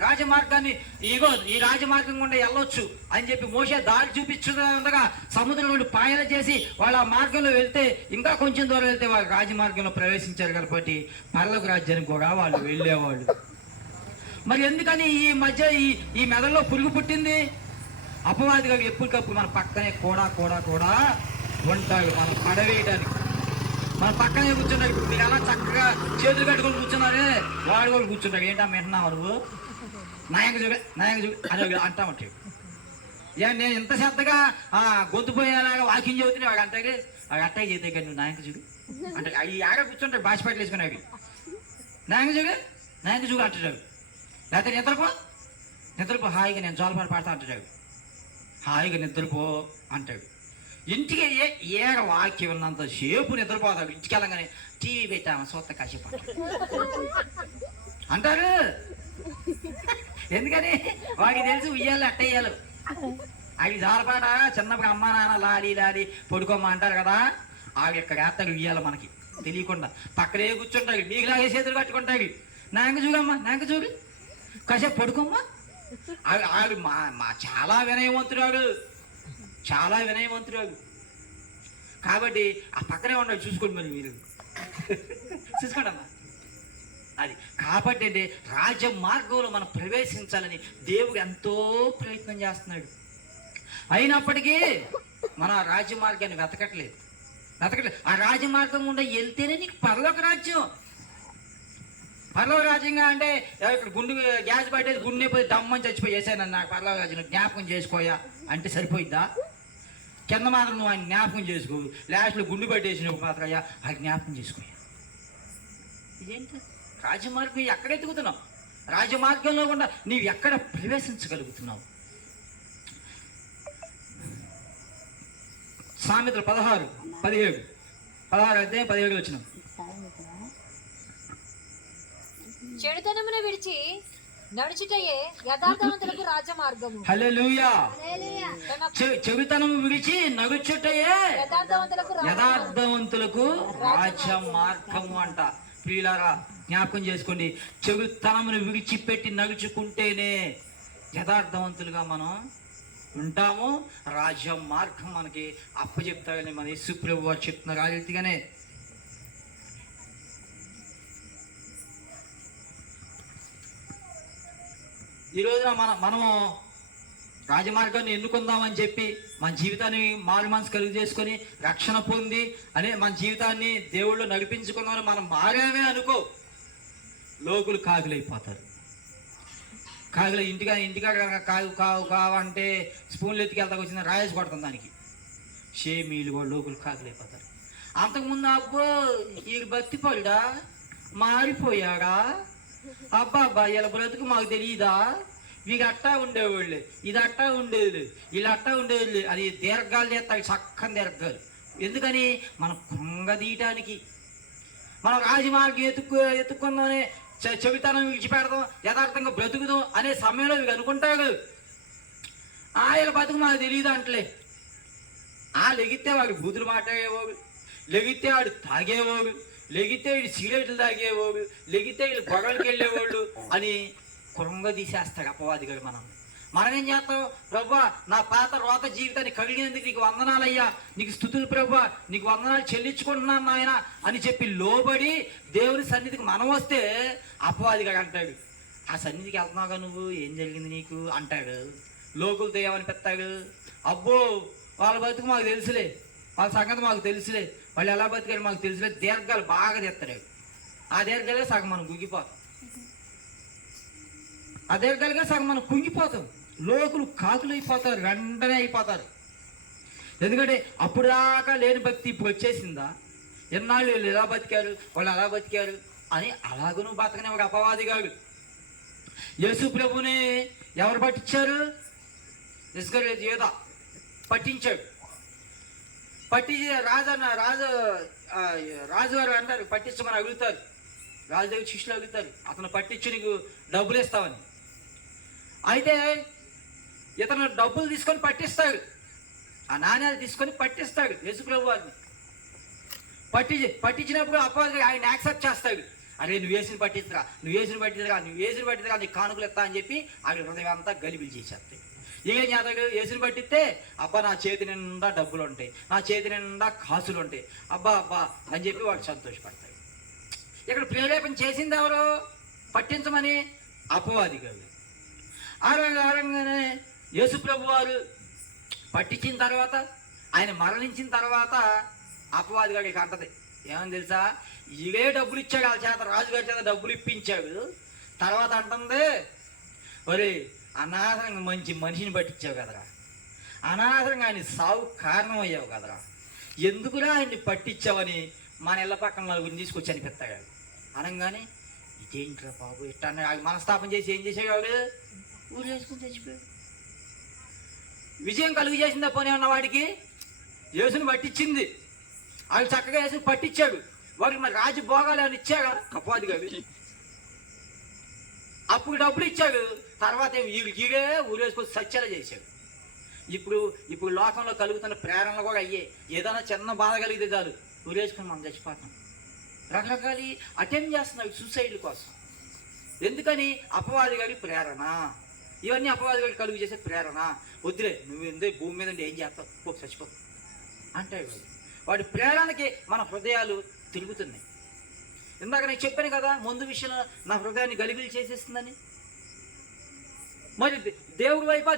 రాజమార్గాన్ని ఈ రాజమార్గం గుండా వెళ్ళొచ్చు అని చెప్పి మోషే దారి చూపించుండగా సముద్రం నుండి పాయలు చేసి వాళ్ళు ఆ మార్గంలో వెళ్తే ఇంకా కొంచెం దూరం వెళ్తే వాళ్ళు రాజమార్గంలో ప్రవేశించారు కాబట్టి పరలోక రాజ్యానికి కూడా వాళ్ళు వెళ్ళేవాళ్ళు. మరి ఎందుకని ఈ మధ్య ఈ మెదడులో పురుగు పుట్టింది? అపవాది గారు ఎప్పటికప్పుడు మన పక్కనే కూడా కూడా కూడా ఉంటాడు, మనం పడవేయడానికి. మన పక్కనే కూర్చున్నాడు. ఇప్పుడు మీరు ఎలా చక్కగా చేతులు కట్టుకొని కూర్చున్నారే, వాడు కూడా కూర్చుంటాడు. ఏంటా వింటున్నావు నువ్వు, నాయక చూడు అని అంటా ఉంటాడు. నేను ఇంత శ్రద్ధగా గొంతు పోయేలాగా వాకింగ్ చెబుతున్నా వాడు అంటే వాడు అట్టాయి చేతే కానీ నువ్వు నాయక చూడు అంటే అవి ఆడ కూర్చుంటాడు. భాష పట్ల వేసుకునేవి నాయక చూడు అంటాడు. లేకపోతే నిద్రపో హాయిగా నేను జోలపాటు పాడుతా అంటాడు. హాయిగా నిద్రపో అంటాడు. ఇంటికి ఏడ వాక్యం ఉన్నంత సేపు నిద్రపోతాడు. ఇంటికి వెళ్ళగానే టీవీ పెట్టామా సొత్త కాసేపు అంటారు. ఎందుకని వాడికి తెలిసి ఉయ్యాలి అట్టయ్యాలు. అవి జాలపాట చిన్నప్పుడు అమ్మ నాన్న లాడి లాడి పడుకోమ్మ అంటారు కదా, అవి ఇక్కడ వేస్తాడు ఉయ్యాలి మనకి తెలియకుండా. పక్కనే కూర్చుంటాడు, నీకులాగే చేతులు కట్టుకుంటాడు. నాయక చూడు కాసేపు పడుకోమ్మా. ఆడు మా చాలా వినయవంతురాడు, చాలా వినయవంతురాడు. కాబట్టి ఆ పక్కనే ఉన్నాడు, చూసుకోండి మరి మీరు చూసుకోండి అమ్మా. అది కాబట్టి అంటే రాజ మార్గంలో మనం ప్రవేశించాలని దేవుడు ఎంతో ప్రయత్నం చేస్తున్నాడు. అయినప్పటికీ మనం ఆ రాజమార్గాన్ని వెతకట్లేదు. ఆ రాజమార్గం గుండా వెళ్తేనే నీకు పరలోక రాజ్యం. పరలోక రాజ్యంగా అంటే ఇక్కడ గుండు గ్యాస్ పట్టేది గుండె పోయి దమ్మని చచ్చిపోయి వేసాను నాకు పరలోక రాజ్యం జ్ఞాపకం చేసుకోయా అంటే సరిపోయిద్దా? కింద మాత్రం నువ్వు ఆయన జ్ఞాపకం చేసుకో, లాస్ట్లో గుండు పట్టేసి నువ్వు మాత్రం అయ్యా ఆ జ్ఞాపకం చేసుకోయా. ఇదేంటి రాజమార్గం ఎక్కడ ఎత్తుకుతున్నావు? రాజమార్గంలో కూడా నీవు ఎక్కడ ప్రవేశించగలుగుతున్నావు? సామెతలు 16 అయితే 17 వచ్చినాం. చెడుతనమును విడిచి నడుచుటయే యథార్థవంతులకు రాజమార్గము. హల్లెలూయా. చెడుతనము విడిచి నడుచుటయే యథార్థవంతులకు రాజమార్గము అంట. ప్రియులారా జ్ఞాపకం చేసుకోండి, చెడుతనమును విడిచిపెట్టి నడుచుకుంటేనే యథార్థవంతులుగా మనం ఉంటాము. రాజ్య మార్గం మనకి అప్పచెప్తాయని మన యేసు ప్రభువు వారు చెప్తున్నారు. ఆ రీతిగానే ఈ రోజున మనము రాజమార్గాన్ని ఎన్నుకుందామని చెప్పి మన జీవితాన్ని మారు మనసు కలుగు చేసుకొని రక్షణ పొంది అనే మన జీవితాన్ని దేవుళ్ళు నడిపించుకుందామని మనం మారామే అనుకో, లోకులు కాగులైపోతారు. కాగులు ఇంటికాడ కావంటే స్పూన్లు ఎత్తికెళ్తాకు వచ్చిన రాయేసి కొడతాం దానికి. షేమీలు కూడా లోకులు కాగులైపోతారు. అంతకుముందు అబ్బో ఈ భక్తి పడుడా మారిపోయాడా, అబ్బా ఇలా బ్రతుకు మాకు తెలియదా, వీళ్ళు అట్టా ఉండేవాళ్ళే, ఇది అట్టా ఉండేది, వీళ్ళు అట్టా ఉండేది అని దీర్ఘాలు చేస్తాయి, చక్కని దీర్ఘాలు. ఎందుకని మనం కృంగదీయటానికి. మనం రాజమార్గం ఎత్తుకుందామని చెవితనం విడిచిపెడదాం, యథార్థంగా బ్రతుకుదాం అనే సమయంలో వీళ్ళు అనుకుంటాడు ఆయన బతుకు మాకు తెలియదు అంటలే. లెగితే వాడు బూతులు మాట్లాడేవాడు, లెగితే వాడు తాగేవాడు, లెగితే వీడు సిగరెట్లు తాగేవాడు, లెగితే వీళ్ళు గొడవలకి వెళ్ళేవాళ్ళు అని కృంగ తీసేస్తాడు అపవాది గారు. మనం ఏం చేస్తాం? ప్రభా నా పాత రోత జీవితాన్ని కలిగినందుకు నీకు వందనాలయ్యా, నీకు స్తుతులు ప్రభా, నీకు వందనాలు చెల్లించుకుంటున్నాను నాయన అని చెప్పి లోబడి దేవుని సన్నిధికి మనం వస్తే అపవాది గారు అంటాడు, ఆ సన్నిధికి వెళ్తున్నావుగా నువ్వు, ఏం జరిగింది నీకు అంటాడు. లోకులతో ఏమనిపిస్తాడు, అబ్బో వాళ్ళ బతుకు మాకు తెలుసులే, వాళ్ళ సంగతి మాకు తెలుసులే, వాళ్ళు ఎలా బతికారు మాకు తెలుసులే. దీర్ఘాలు బాగా తెస్తాడు. ఆ దీర్ఘాలే సగం మనం కుంగిపోతాం. ఆ దీర్ఘాలుగా సగం మనం కుంగిపోతాం. లోకులు కాకులైపోతారు, వెంటనే అయిపోతారు. ఎందుకంటే అప్పుడు దాకా లేని భక్తి ఇప్పుడు వచ్చేసిందా, ఎన్నాళ్ళు వీళ్ళు ఎలా బతికారు, వాళ్ళు అలా బతికారు అని అలాగను బతకనే ఒక అపవాది గాడు. యేసు ప్రభుని ఎవరు పట్టించారు? ఇస్కరియోతు యూదా పట్టించాడు. పట్టించి రాజువారు అంటారు, పట్టించమని అడుగుతారు. రాజుదేవి శిష్యులు అడుగుతారు, అతను పట్టించి నీకు డబ్బులు ఇస్తామని. అయితే ఇతను డబ్బులు తీసుకొని పట్టిస్తాడు, ఆ నాణ్యాలు తీసుకొని పట్టిస్తాడు యేసు ప్రభు వారిని. పట్టించినప్పుడు అపవాది ఆయన యాక్సెప్ట్ చేస్తాడు. అరే నువ్వు వేసిన పట్టించరా, నువ్వు వేసిన పట్టించరా నీకు కానుకలు ఇస్తా అని చెప్పి ఆయన హృదయం అంతా గలిబిలి చేసేస్తాడు. ఏం చేస్తాడు? వేసిన పట్టిస్తే అబ్బా నా చేతి నిండా డబ్బులు ఉంటాయి, నా చేతి నిండా కాసులు ఉంటాయి, అబ్బా అని చెప్పి వాడు సంతోషపడతాడు. ఇక్కడ ప్రేరేపణ చేసింది ఎవరు? పట్టించమని అపవాది గారు. ఆరంగానే యేసు ప్రభు వారు పట్టించిన తర్వాత ఆయన మరణించిన తర్వాత అపవాది గారికి అంటది ఏమని తెలుసా, ఇవే డబ్బులు ఇచ్చాడు వాళ్ళ చేత, రాజుగారి చేత డబ్బులు ఇప్పించాడు. తర్వాత అంటుంది, ఒరే అనాథరంగా మంచి మనిషిని పట్టించావు కదరా, అనాథరంగా ఆయన సాగు కారణం అయ్యావు కదరా, ఎందుకురా ఆయన్ని పట్టించావని మన ఇళ్ళ పక్కన నలుగురిని తీసుకొచ్చి అనిపిస్తాడు. అనగానే ఇదేంట్రా బాబు ఇట్లా మనస్తాపం చేసి ఏం చేసాడు వాడు, ఊరు వేసుకుని చచ్చిపోయాడు. విజయం కలుగు చేసిందా పోనీ ఉన్న వాడికి, యేసుని పట్టించింది, వాళ్ళు చక్కగా యేసుని పట్టించాడు. వాడికి మరి రాజభోగాలు ఏమైనా ఇచ్చాడు అపవాది గారు, అప్పుడు డబ్బులు ఇచ్చాడు. తర్వాత వీడికిడే ఊరేసుకొని సత్యాలు చేశాడు. ఇప్పుడు లోకంలో కలుగుతున్న ప్రేరణలు కూడా అయ్యే, ఏదైనా చిన్న బాధ కలిగితే చాలు ఊరేసుకొని మనం చచ్చిపోతాం. రకరకాల అటెంప్ట్ చేస్తున్నాడు సూసైడ్ల కోసం. ఎందుకని? అపవాది గారి ప్రేరణ. ఇవన్నీ అపవాది గారి కలుగు చేసే ప్రేరణ. వద్దులే నువ్వు ఎందుకు భూమి మీద ఏం చేస్తావు, పో చచ్చిపో అంటాడు. వాడి ప్రేరణకి మన హృదయాలు తిరుగుతున్నాయి. ఇందాక నేను చెప్పాను కదా ముందు విషయంలో, నా హృదయాన్ని గలిబిలి చేసేస్తుందని. మరి దేవుడి వైపా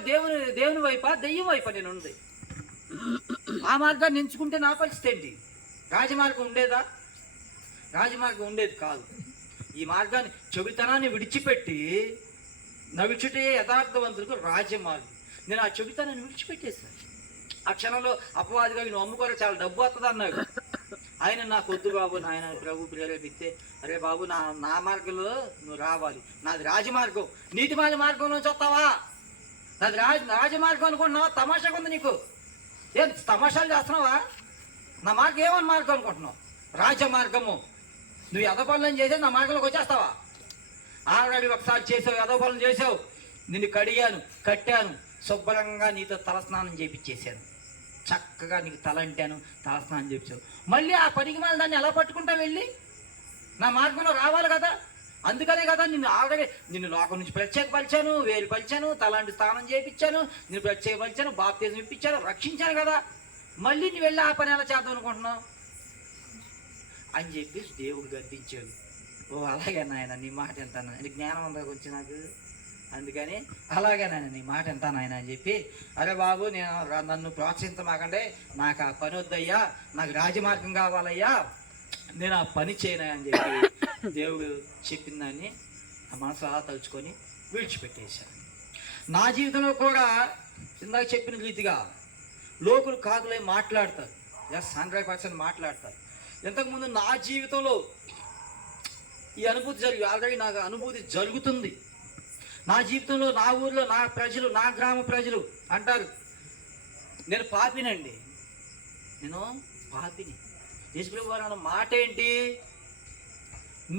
దేవుని వైపా దెయ్యం వైపా నేను ఉంది. ఆ మార్గాన్ని ఎంచుకుంటే నా పరిస్థితి ఏంటి? రాజమార్గం ఉండేదా? రాజమార్గం ఉండేది కాదు. ఈ మార్గాన్ని చెడుతనాన్ని విడిచిపెట్టి నడుచుటే యథార్థవంతులకు రాజమార్గం. నేను ఆ చెడుతనాన్ని విడిచిపెట్టేశాను. ఆ క్షణంలో అపవాది గారు నువ్వు అమ్ముకోరా చాలా డబ్బు వస్తుంది అన్నాడు. ఆయన నాకు వద్దు బాబు, నాయన ప్రభు ప్రేరేపిస్తే, అరే బాబు నా మార్గంలో నువ్వు రావాలి, నాది రాజమార్గం, నీతిమాల మార్గంలో చూస్తావా, నాది రాజమార్గం అనుకుంటున్నావా? తమాషాగా ఉంది నీకు, ఏం తమాషాలు చేస్తున్నావా? నా మార్గం ఏమని మార్గం అనుకుంటున్నావు? రాజమార్గము. నువ్వు యథపనులను చేసేది నా మార్గంలోకి వచ్చేస్తావా? ఆల్రెడీ ఒకసారి చేసావు, యథపనులు చేసావు, నిన్ను కడిగాను, కట్టాను, శుభ్రంగా నీతో తలస్నానం చేయించేసాను, చక్కగా నీకు తల అంటాను, తలస్నానం చేయించావు. మళ్ళీ ఆ పనికి మళ్ళీ దాన్ని ఎలా పట్టుకుంటా వెళ్ళి నా మార్గంలో రావాలి కదా. అందుకనే కదా నిన్ను లోకం నుంచి ప్రత్యేకపరిచాను, వేరుపరిచాను, తలాంటి స్నానం చేయించాను, నిన్ను ప్రత్యేకపరిచాను, బాప్తిజం ఇప్పించాను, రక్షించాను కదా. మళ్ళీ నువ్వు వెళ్ళి ఆ పని ఎలా చేద్దాం అనుకుంటున్నావు అని చెప్పి దేవుడు గర్దించాడు. ఓ అలాగే నాయన నీ మాట ఎంతాను, నీ జ్ఞానం అంతా కొంచెం నాకు, అందుకని అలాగే నాయన నీ మాట ఎంత నాయన అని చెప్పి, అరే బాబు నన్ను ప్రోత్సహించమాకండే, నాకు ఆ పని వద్దయ్యా, నాకు రాజమార్గం కావాలయ్యా, నేను ఆ పని చేయను అని చెప్పి దేవుడు చెప్పిన దాన్ని ఆ మనసు అలా తలుచుకొని విడిచిపెట్టేశాను. నా జీవితంలో కూడా ఇందాక చెప్పిన రీతిగా లోకులు కాకులై మాట్లాడతారు, 100% మాట్లాడతారు. ఇంతకుముందు నా జీవితంలో ఈ అనుభూతి ఆల్రెడీ నాకు అనుభూతి జరుగుతుంది. నా జీవితంలో నా ఊర్లో నా ప్రజలు, నా గ్రామ ప్రజలు అంటారు నేను పాపినండి, నేను పాపిని. యేసుప్రభు వారు అన్న మాట ఏంటి?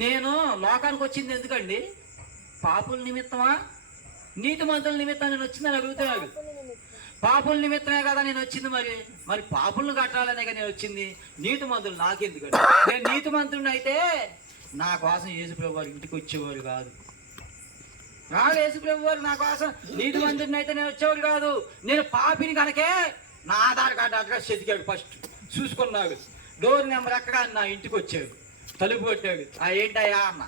నేను లోకానికి వచ్చింది ఎందుకండి? పాపుల నిమిత్తమా నీతిమంతుల నిమిత్తం నేను వచ్చిందని అడుగుతున్నాడు. పాపుల నిమిత్తమే కదా నేను వచ్చింది. మరి పాపులను కట్టాలనే కదా నేను వచ్చింది. నీతిమంతులు నాకెందుకండి? నేను నీతిమంతుడిని అయితే నా కోసం యేసుప్రభు వారు ఇంటికి వచ్చేవారు కాదు. యేసుప్రభు వారు నా కోసం నీతిమంతుడిని అయితే నేను వచ్చేవాడు కాదు. నేను పాపిని కనుకే నా ఆధార్ కార్డు అడ్రస్ ఎదిగాడు, ఫస్ట్ చూసుకున్నాడు, డోర్ నెంబర్ ఎక్కడ నా ఇంటికి వచ్చాడు, తలుపు కొట్టాడు. ఏంటయ్యా అన్న,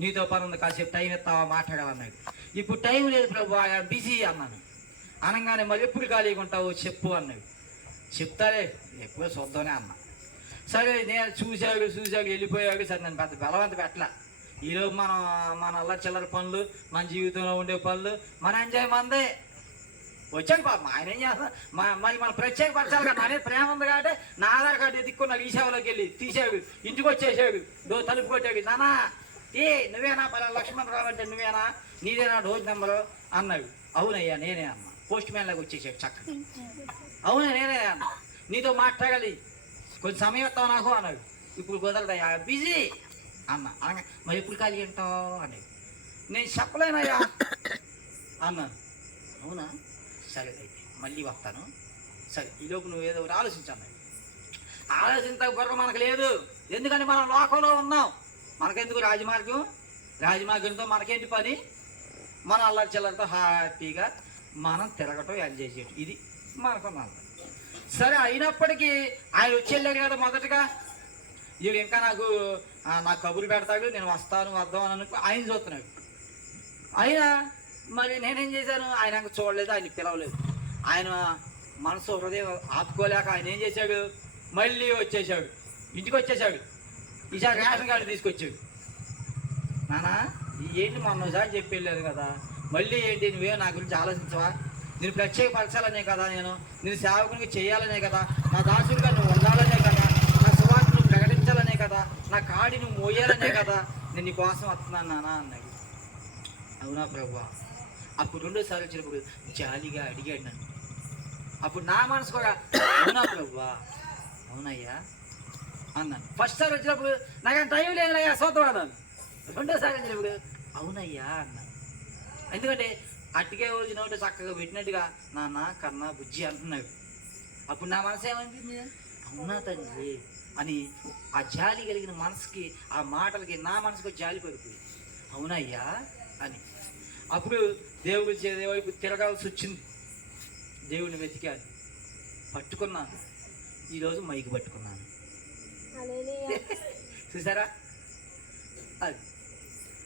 నీతో పని ఉంది, కాసేపు టైం ఇస్తావా మాట్లాడాలన్నాడు. ఇప్పుడు టైం లేదు ప్రభు, బిజీ అన్నాను. అనగానే మరి ఎప్పుడు ఖాళీగా ఉంటావు చెప్పు అన్నాడు. చెప్తారే ఎప్పుడో చూద్దామనే అన్న. సరే నేను చూశాడు వెళ్ళిపోయాడు. సరే నన్ను పెద్ద బలవంత పెట్టలా. ఈరోజు మన అల్ల చిల్లర పనులు, మన జీవితంలో ఉండే పనులు, మన ఎంజాయ్ మందే. వచ్చాడు పాప ఆయన ఏం చేస్తాడు, మరి మన ప్రత్యేకపరచాలి కదా. అనేది ప్రేమ ఉంది కాబట్టి నా ఆధార్ కార్డు ఎత్తుక్కున్నాడు, ఈ సేవలోకి వెళ్ళి తీసాడు, ఇంటికి వచ్చేసాడు, తలుపు కొట్టాడు. నానా నువ్వేనా లక్ష్మణరావు అంటే నువ్వేనా, నీదేనా డోర్ నెంబరు అన్నాడు. అవునయ్యా నేనే అన్న. పోస్ట్ మ్యాన్ లాగా వచ్చేసాడు చక్కగా. అవునా నేనే అన్న, నీతో మాట్లాడాలి, కొంచెం సమయం ఇస్తావు నాకు అన్నాడు. ఇప్పుడు కుదరదయ్యా బిజీ అన్న. అనగా మరి ఎప్పుడు ఖాళీ అంటావు అన్నాడు. నేను చెప్పలేనయ్యా అన్నాను. అవునా సరే అయితే మళ్ళీ వస్తాను. సరే ఈలోపు నువ్వు ఏదో ఒకటి ఆలోచించాను. ఆలోచించ బుర్ర మనకు లేదు, ఎందుకంటే మనం లోకంలో ఉన్నాం. మనకెందుకు రాజమార్గం? రాజమార్గంతో మనకేంటి పని? మన అల్లరి చిల్లరితో హ్యాపీగా మనం తిరగటం, ఎంజాయ్ చేయటం, ఇది మనకున్న. సరే అయినప్పటికీ ఆయన వచ్చేళ్ళాడు కదా మొదటగా. వీడు ఇంకా నాకు కబురు పెడతాడు, నేను వస్తాను వద్దాం అని ఆయన చూస్తున్నాడు. అయినా మరి నేనేం చేశాను, ఆయన చూడలేదు, ఆయన పిలవలేదు. ఆయన మనసు హృదయం ఆపుకోలేక ఆయన ఏం చేశాడు, మళ్ళీ వచ్చేసాడు, ఇంటికి వచ్చేసాడు. ఈసారి రేషన్ కార్డు తీసుకొచ్చాడు. నానా ఏంటి మొన్నసారి చెప్పి వెళ్ళాను కదా, మళ్ళీ ఏంటి నువ్వే నా గురించి ఆలోచించవా? నేను ప్రత్యేకపరచాలనే కదా, నేను సేవకునికి చేయాలనే కదా, నా దాసుడిగా నువ్వు ఉండాలనే కదా, నా సువార్త నువ్వు ప్రకటించాలనే కదా, నా కాడి నువ్వు మోయాలనే కదా నేను నీ కోసం వస్తున్నాను నానా అన్నాడు. అవునా ప్రభువా? అప్పుడు రెండోసారి వచ్చినప్పుడు జాలిగా అడిగాడు నన్ను. అప్పుడు నా మనసు కూడా అవునా ప్రభువా, అవునయ్యా అన్నాను. ఫస్ట్ సారి వచ్చినప్పుడు నాకు టైం లేదయ్యా సోతం అన్నాను. రెండోసారి వచ్చినప్పుడు అవునయ్యా అన్నాను. ఎందుకంటే అట్టికే రోజు నోటి చక్కగా పెట్టినట్టుగా నాన్న కన్నా బుజ్జి అంటున్నాడు. అప్పుడు నా మనసు ఏమనిపించింది, అవునా తండ్రి అని. ఆ జాలి కలిగిన మనసుకి, ఆ మాటలకి నా మనసుకు జాలి పడిపోయింది. అవునయ్యా అని. అప్పుడు దేవుడి వైపు తిరగాల్సి వచ్చింది. దేవుడిని వెతికాను, పట్టుకున్నాను. ఈరోజు మైకి పట్టుకున్నాను. చూసారా? అది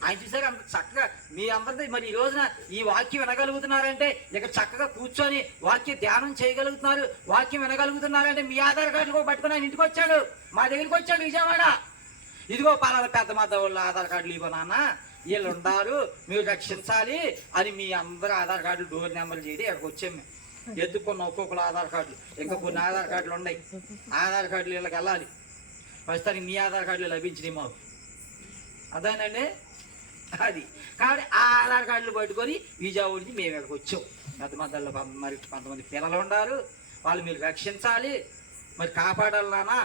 ఆయన చూసారా అంత చక్కగా మీ అందరిది. మరి ఈ రోజున ఈ వాక్యం వినగలుగుతున్నారంటే, ఇక చక్కగా కూర్చొని వాక్య ధ్యానం చేయగలుగుతున్నారు, వాక్యం వినగలుగుతున్నారంటే మీ ఆధార్ కార్డులు కూడా పట్టుకుని ఆయన ఇంటికి వచ్చాడు, మా దగ్గరికి వచ్చాడు విజయవాడ. ఇదిగో పలానా పెద్ద మద్ద వాళ్ళ ఆధార్ కార్డులు ఇవ్వ నాన్న, వీళ్ళు ఉండారు, మీరు రక్షించాలి అని మీ అందరూ ఆధార్ కార్డులు డోర్ నెంబర్లు చేయడం ఇక్కడికి వచ్చాము మేము. ఎత్తుకున్న ఒక్కొక్కరు ఆధార్ కార్డులు, ఇంకా కొన్ని ఆధార్ కార్డులు ఉన్నాయి. ఆధార్ కార్డులు వీళ్ళకి వెళ్ళాలి. ప్రస్తుతానికి మీ ఆధార్ కార్డులు లభించినాయి మాకు. అదేనండి అది. కాబట్టి ఆ ఆధార్ కార్డులు పట్టుకొని విజయవాడ నుంచి మేము ఇక్కడికి వచ్చాం. పెద్ద మద్దల్లో మరి కొంతమంది పిల్లలు ఉన్నారు, వాళ్ళు మీరు రక్షించాలి, మరి కాపాడాలి నానా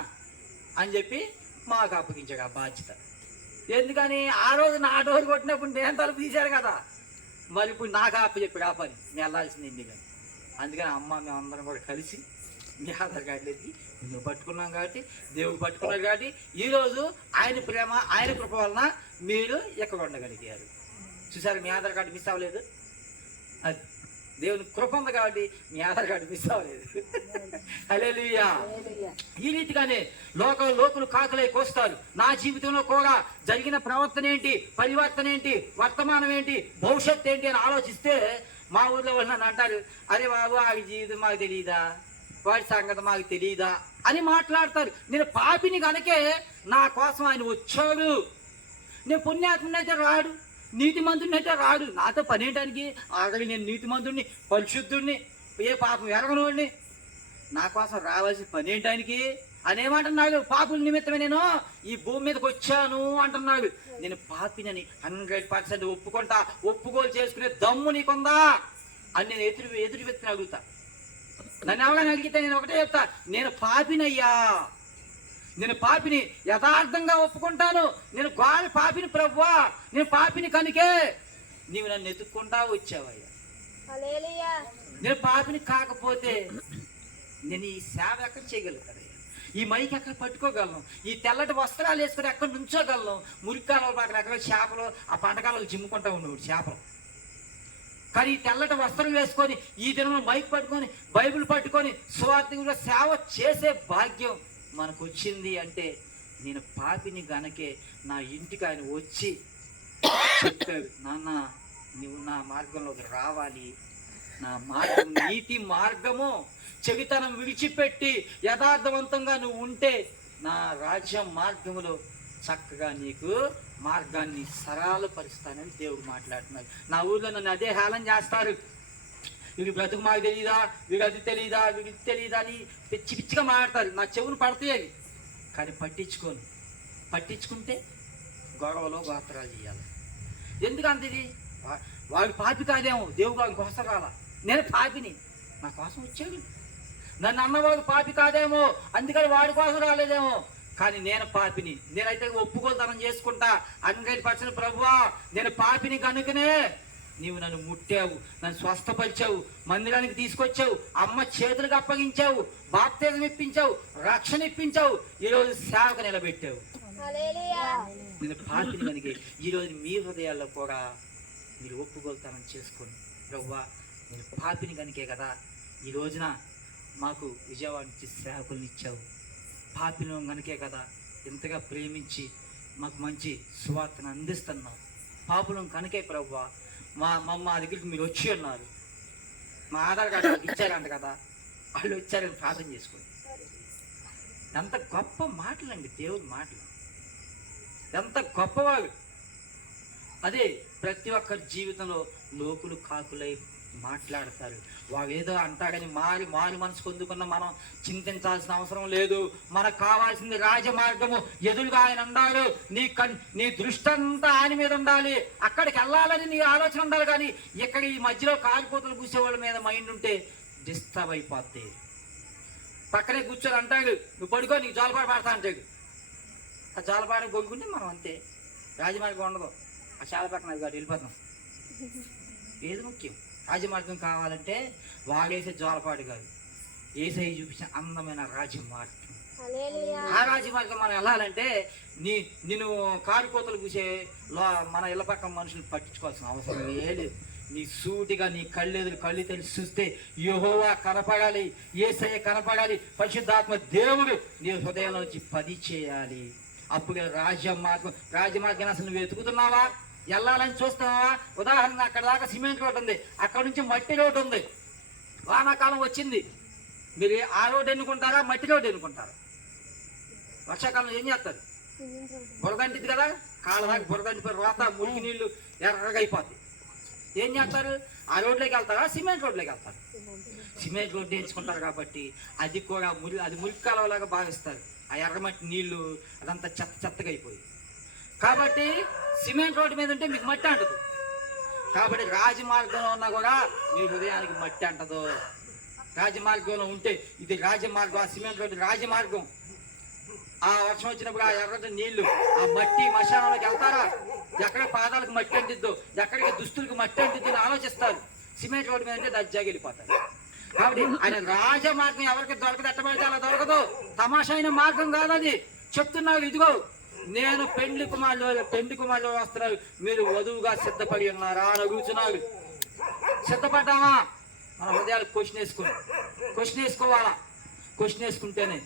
అని చెప్పి మాకు అప్పగించాడు ఆ బాధ్యత. ఎందుకని ఆ రోజు నా డోర్ కొట్టినప్పుడు నేను తలుపు తీశాను కదా, మరి ఇప్పుడు నాకు అప్పచెప్పాడు ఆ పని, నేను వెళ్ళాల్సింది ఎందుకని. అందుకని అమ్మ మేమందరం కూడా కలిసి మీ ఆధార్ కార్డులు ఎత్తి మేము పట్టుకున్నాం కాబట్టి, దేవుడు పట్టుకున్నాడు కాబట్టి ఈరోజు ఆయన ప్రేమ, ఆయన కృప వలన మీరు ఎక్కడ ఉండగలిగారు. చూసారు, మీ ఆధార్ కార్డు మిస్ అవ్వలేదు. అది దేవుని కృప ఉంది కాబట్టి మీ ఆధార్ కార్డు మిస్ అవ్వలేదు. హల్లెలూయా. ఈ రీతిగానే లోకులు కాకులై కోస్తారు. నా జీవితంలో కూడా జరిగిన ప్రవర్తన ఏంటి, పరివర్తన ఏంటి, వర్తమానం ఏంటి, భవిష్యత్తు ఏంటి అని ఆలోచిస్తే మా ఊర్లో వాళ్ళు నన్ను అంటారు, అరే బాబు వాడి జీవితం మాకు తెలియదా, వాడి సంగతి మాకు తెలియదా అని మాట్లాడతారు. నేను పాపిని కనుకే నా కోసం ఆయన వచ్చాడు. నేను పుణ్యాత్ముని అయితే రాడు, నీతిమంతుడిని అయితే రాడు. నాతో పనేయటానికి ఆల్రెడీ నేను నీతిమంతుడిని, పరిశుద్ధుడిని, ఏ పాపం ఎరగనోడిని, నా కోసం రావాల్సిన పని ఏంటానికి అనేమంటున్నాడు. పాపుల నిమిత్తమే నేను ఈ భూమి మీదకి వచ్చాను అంటున్నాడు. నేను పాపినని 100% ఒప్పుకుంటా. ఒప్పుకోలు చేసుకునే దమ్ము నీకుందా అని నేను ఎదురు వ్యక్తిని అడుగుతా. నన్ను ఎవరైనా అడిగితే నేను ఒకటే చెప్తా, నేను పాపినయ్యా, నేను పాపిని యథార్థంగా ఒప్పుకుంటాను. నేను పాపిని ప్రభువా, నేను పాపిని కనుకే నీవు నన్ను ఎత్తుక్కుంటా వచ్చావయ్యా. నేను పాపిని కాకపోతే నేను ఈ సేవ ఎక్కడ చేయగలుగుతానయ్యా, ఈ మైకి ఎక్కడ పట్టుకోగలను, ఈ తెల్లటి వస్త్రాలు వేసుకొని ఎక్కడ నుంచోగలను. మురికాలలో పక్కన చేపలు ఆ పంటకాలలో జిమ్ముకుంటా ఉండేవాడు చేపలు. కానీ ఈ తెల్లటి వస్త్రం వేసుకొని ఈ దినంలో మైక్ పట్టుకొని బైబిల్ పట్టుకొని సువార్తికులుగా సేవ చేసే భాగ్యం మనకు వచ్చింది అంటే నేను పాపిని గనకే నా ఇంటికి ఆయన వచ్చి చెప్పాడు, నాన్న నువ్వు నా మార్గంలోకి రావాలి, నా మార్గం నీతి మార్గము, చెవితనం విడిచిపెట్టి యథార్థవంతంగా నువ్వు ఉంటే నా రాజ్యం మార్గములో చక్కగా నీకు మార్గాన్ని సరళపరుస్తానని దేవుడు మాట్లాడుతున్నాడు. నా ఊర్లో నన్ను అదే హేళన చేస్తారు. వీడి బ్రతుకు మాకు తెలియదా, వీడు అది తెలియదా, వీడికి తెలియదా అని పిచ్చి పిచ్చిగా మాట్లాడతారు. నా చెవులు పడతాయి కానీ పట్టించుకుంటే గొడవలో గోత్రాలు చేయాలి. ఎందుకంత ఇది? వాడు పాపి కాదేమో, దేవుడు వాడి కోసం రాలా. నేను పాపిని, నా కోసం వచ్చాడు. నన్ను అన్నవాడు పాపి కాదేమో, అందుకని వాడి కోసం రాలేదేమో, కానీ నేను పాపిని. నేనైతే ఒప్పుకోలుతనం చేసుకుంటా 100% ప్రభువా, నేను పాపిని కనుకనే నీవు నన్ను ముట్టావు, నన్ను స్వస్థపరిచావు, మందిరానికి తీసుకొచ్చావు, అమ్మ చేతులకు అప్పగించావు, బాప్తిజం ఇప్పించావు, రక్షణ ఇప్పించావు, ఈరోజు సేవకు నిలబెట్టావు. నేను పాపిని కనుక ఈరోజు మీ హృదయాల్లో కూడా మీరు ఒప్పుకోలుతనం చేసుకోండి. ప్రభువా నేను పాపిని కనుకే కదా ఈ రోజున మాకు విజయవాడ నుంచి సేవకుల్ని ఇచ్చావు. పాపిని కనుకే కదా ఇంతగా ప్రేమించి మాకు మంచి సువార్తను అందిస్తున్నావు. పాపులం కనుకే ప్రభువా మా దగ్గరికి మీరు వచ్చి ఉన్నారు, మా ఆధార్ కార్డు ఇచ్చారంట కదా, వాళ్ళు వచ్చారని ప్రార్థన చేసుకోండి. ఎంత గొప్ప మాటలండి దేవుడి మాటలు, ఎంత గొప్పవాడు. అదే ప్రతి ఒక్కరి జీవితంలో లోకులు కాకులై మాట్లాడతారు. వాడు ఏదో అంటాడని మారి మనసు పొందుకున్న మనం చింతించాల్సిన అవసరం లేదు. మనకు కావాల్సింది రాజమార్గము. ఎదురుగా ఆయన ఉండాలి. నీ దృష్టి అంతా ఆయన మీద ఉండాలి. అక్కడికి వెళ్ళాలని నీ ఆలోచన ఉండాలి. కానీ ఇక్కడ ఈ మధ్యలో కాలిపోతలు కూర్చేవాళ్ళ మీద మైండ్ ఉంటే డిస్టర్బ్ అయిపోద్ది. పక్కనే కూర్చొని అంటాడు, నువ్వు పడుకో, నీకు జోలపాటు పడతా అంటాడు. ఆ జోలపాటు కొనుక్కుంటే మనం అంతే, రాజమార్గం ఉండదు. ఆ చాలా పక్కన అది కాదు, వెళ్ళిపోతాం. ఏది ముఖ్యం? రాజమార్గం కావాలంటే వాడేసే జోలపాటు కాదు, ఏసై చూపించిన అందమైన రాజమార్గం. ఆ రాజమార్గం మనం వెళ్ళాలంటే నిన్ను కారుకోతలు కూసే మన ఇళ్ళ పక్కన మనుషులు పట్టించుకోవాల్సిన అవసరం లేదు. నీ సూటిగా నీ కళ్ళు తెలిసి చూస్తే యెహోవా కనపడాలి, యేసయ్య కనపడాలి, పరిశుద్ధాత్మ దేవుడు నీ హృదయం నుంచి పది చేయాలి. అప్పుడు రాజమార్గాన్ని అసలు నువ్వు వెతుకుతున్నావా? వెళ్ళాలని చూస్తున్నావా? ఉదాహరణ అక్కడ దాకా సిమెంట్ రోడ్ ఉంది, అక్కడ నుంచి మట్టి రోడ్ ఉంది. వానాకాలం వచ్చింది, మీరు ఆ రోడ్ ఎన్నుకుంటారా, మట్టి రోడ్ ఎన్నుకుంటారా? వర్షాకాలం ఏం చేస్తారు? బురదంటిది కదా, కాళ్ళ దాకా బురదంటిపోయి రోత మురికి నీళ్లు ఎర్రగా అయిపోతాయి. ఏం చేస్తారు? ఆ రోడ్లోకి వెళ్తారా, సిమెంట్ రోడ్లోకి వెళ్తారు? సిమెంట్ రోడ్డు ఎంచుకుంటారు కాబట్టి అది కూడా అది మురికి కాలువలాగా భావిస్తారు. ఆ ఎర్రమట్టి నీళ్లు అదంతా చెత్తగా అయిపోయి. కాబట్టి సిమెంట్ రోడ్డు మీద ఉంటే మీకు మట్టి అంటదు. కాబట్టి రాజమార్గంలో ఉన్నా కూడా మీ హృదయానికి మట్టి అంటదు. రాజమార్గంలో ఉంటే ఇది రాజమార్గం, ఆ సిమెంట్ రోడ్డు రాజమార్గం. ఆ వర్షం వచ్చినప్పుడు ఆ ఎర్రటి నీళ్లు ఆ మట్టి మశానంలోకి వెళ్తారా? ఎక్కడ పాదాలకు మట్టి అంటిద్దో, ఎక్కడికి దుస్తులకు మట్టి అంటిద్దో అని ఆలోచిస్తారు. సిమెంట్ రోడ్డు మీద అంటే దర్జాగా వెళ్ళిపోతారు. కాబట్టి ఆయన రాజమార్గం ఎవరికి దొరకదు, ఎట్టబడితే అలా దొరకదు. తమాషా అయిన మార్గం కాదు అది. చెప్తున్నావు, ఇదిగో నేను పెండ్లి కుమారులు వస్తున్నారు, మీరు వధువుగా సిద్ధపడి ఉన్నారా అని అడుగుతున్నారు. సిద్ధపడ్డామా? మన హృదయాలు క్వశ్చన్ వేసుకోవాలా. క్వశ్చన్ వేసుకుంటేనే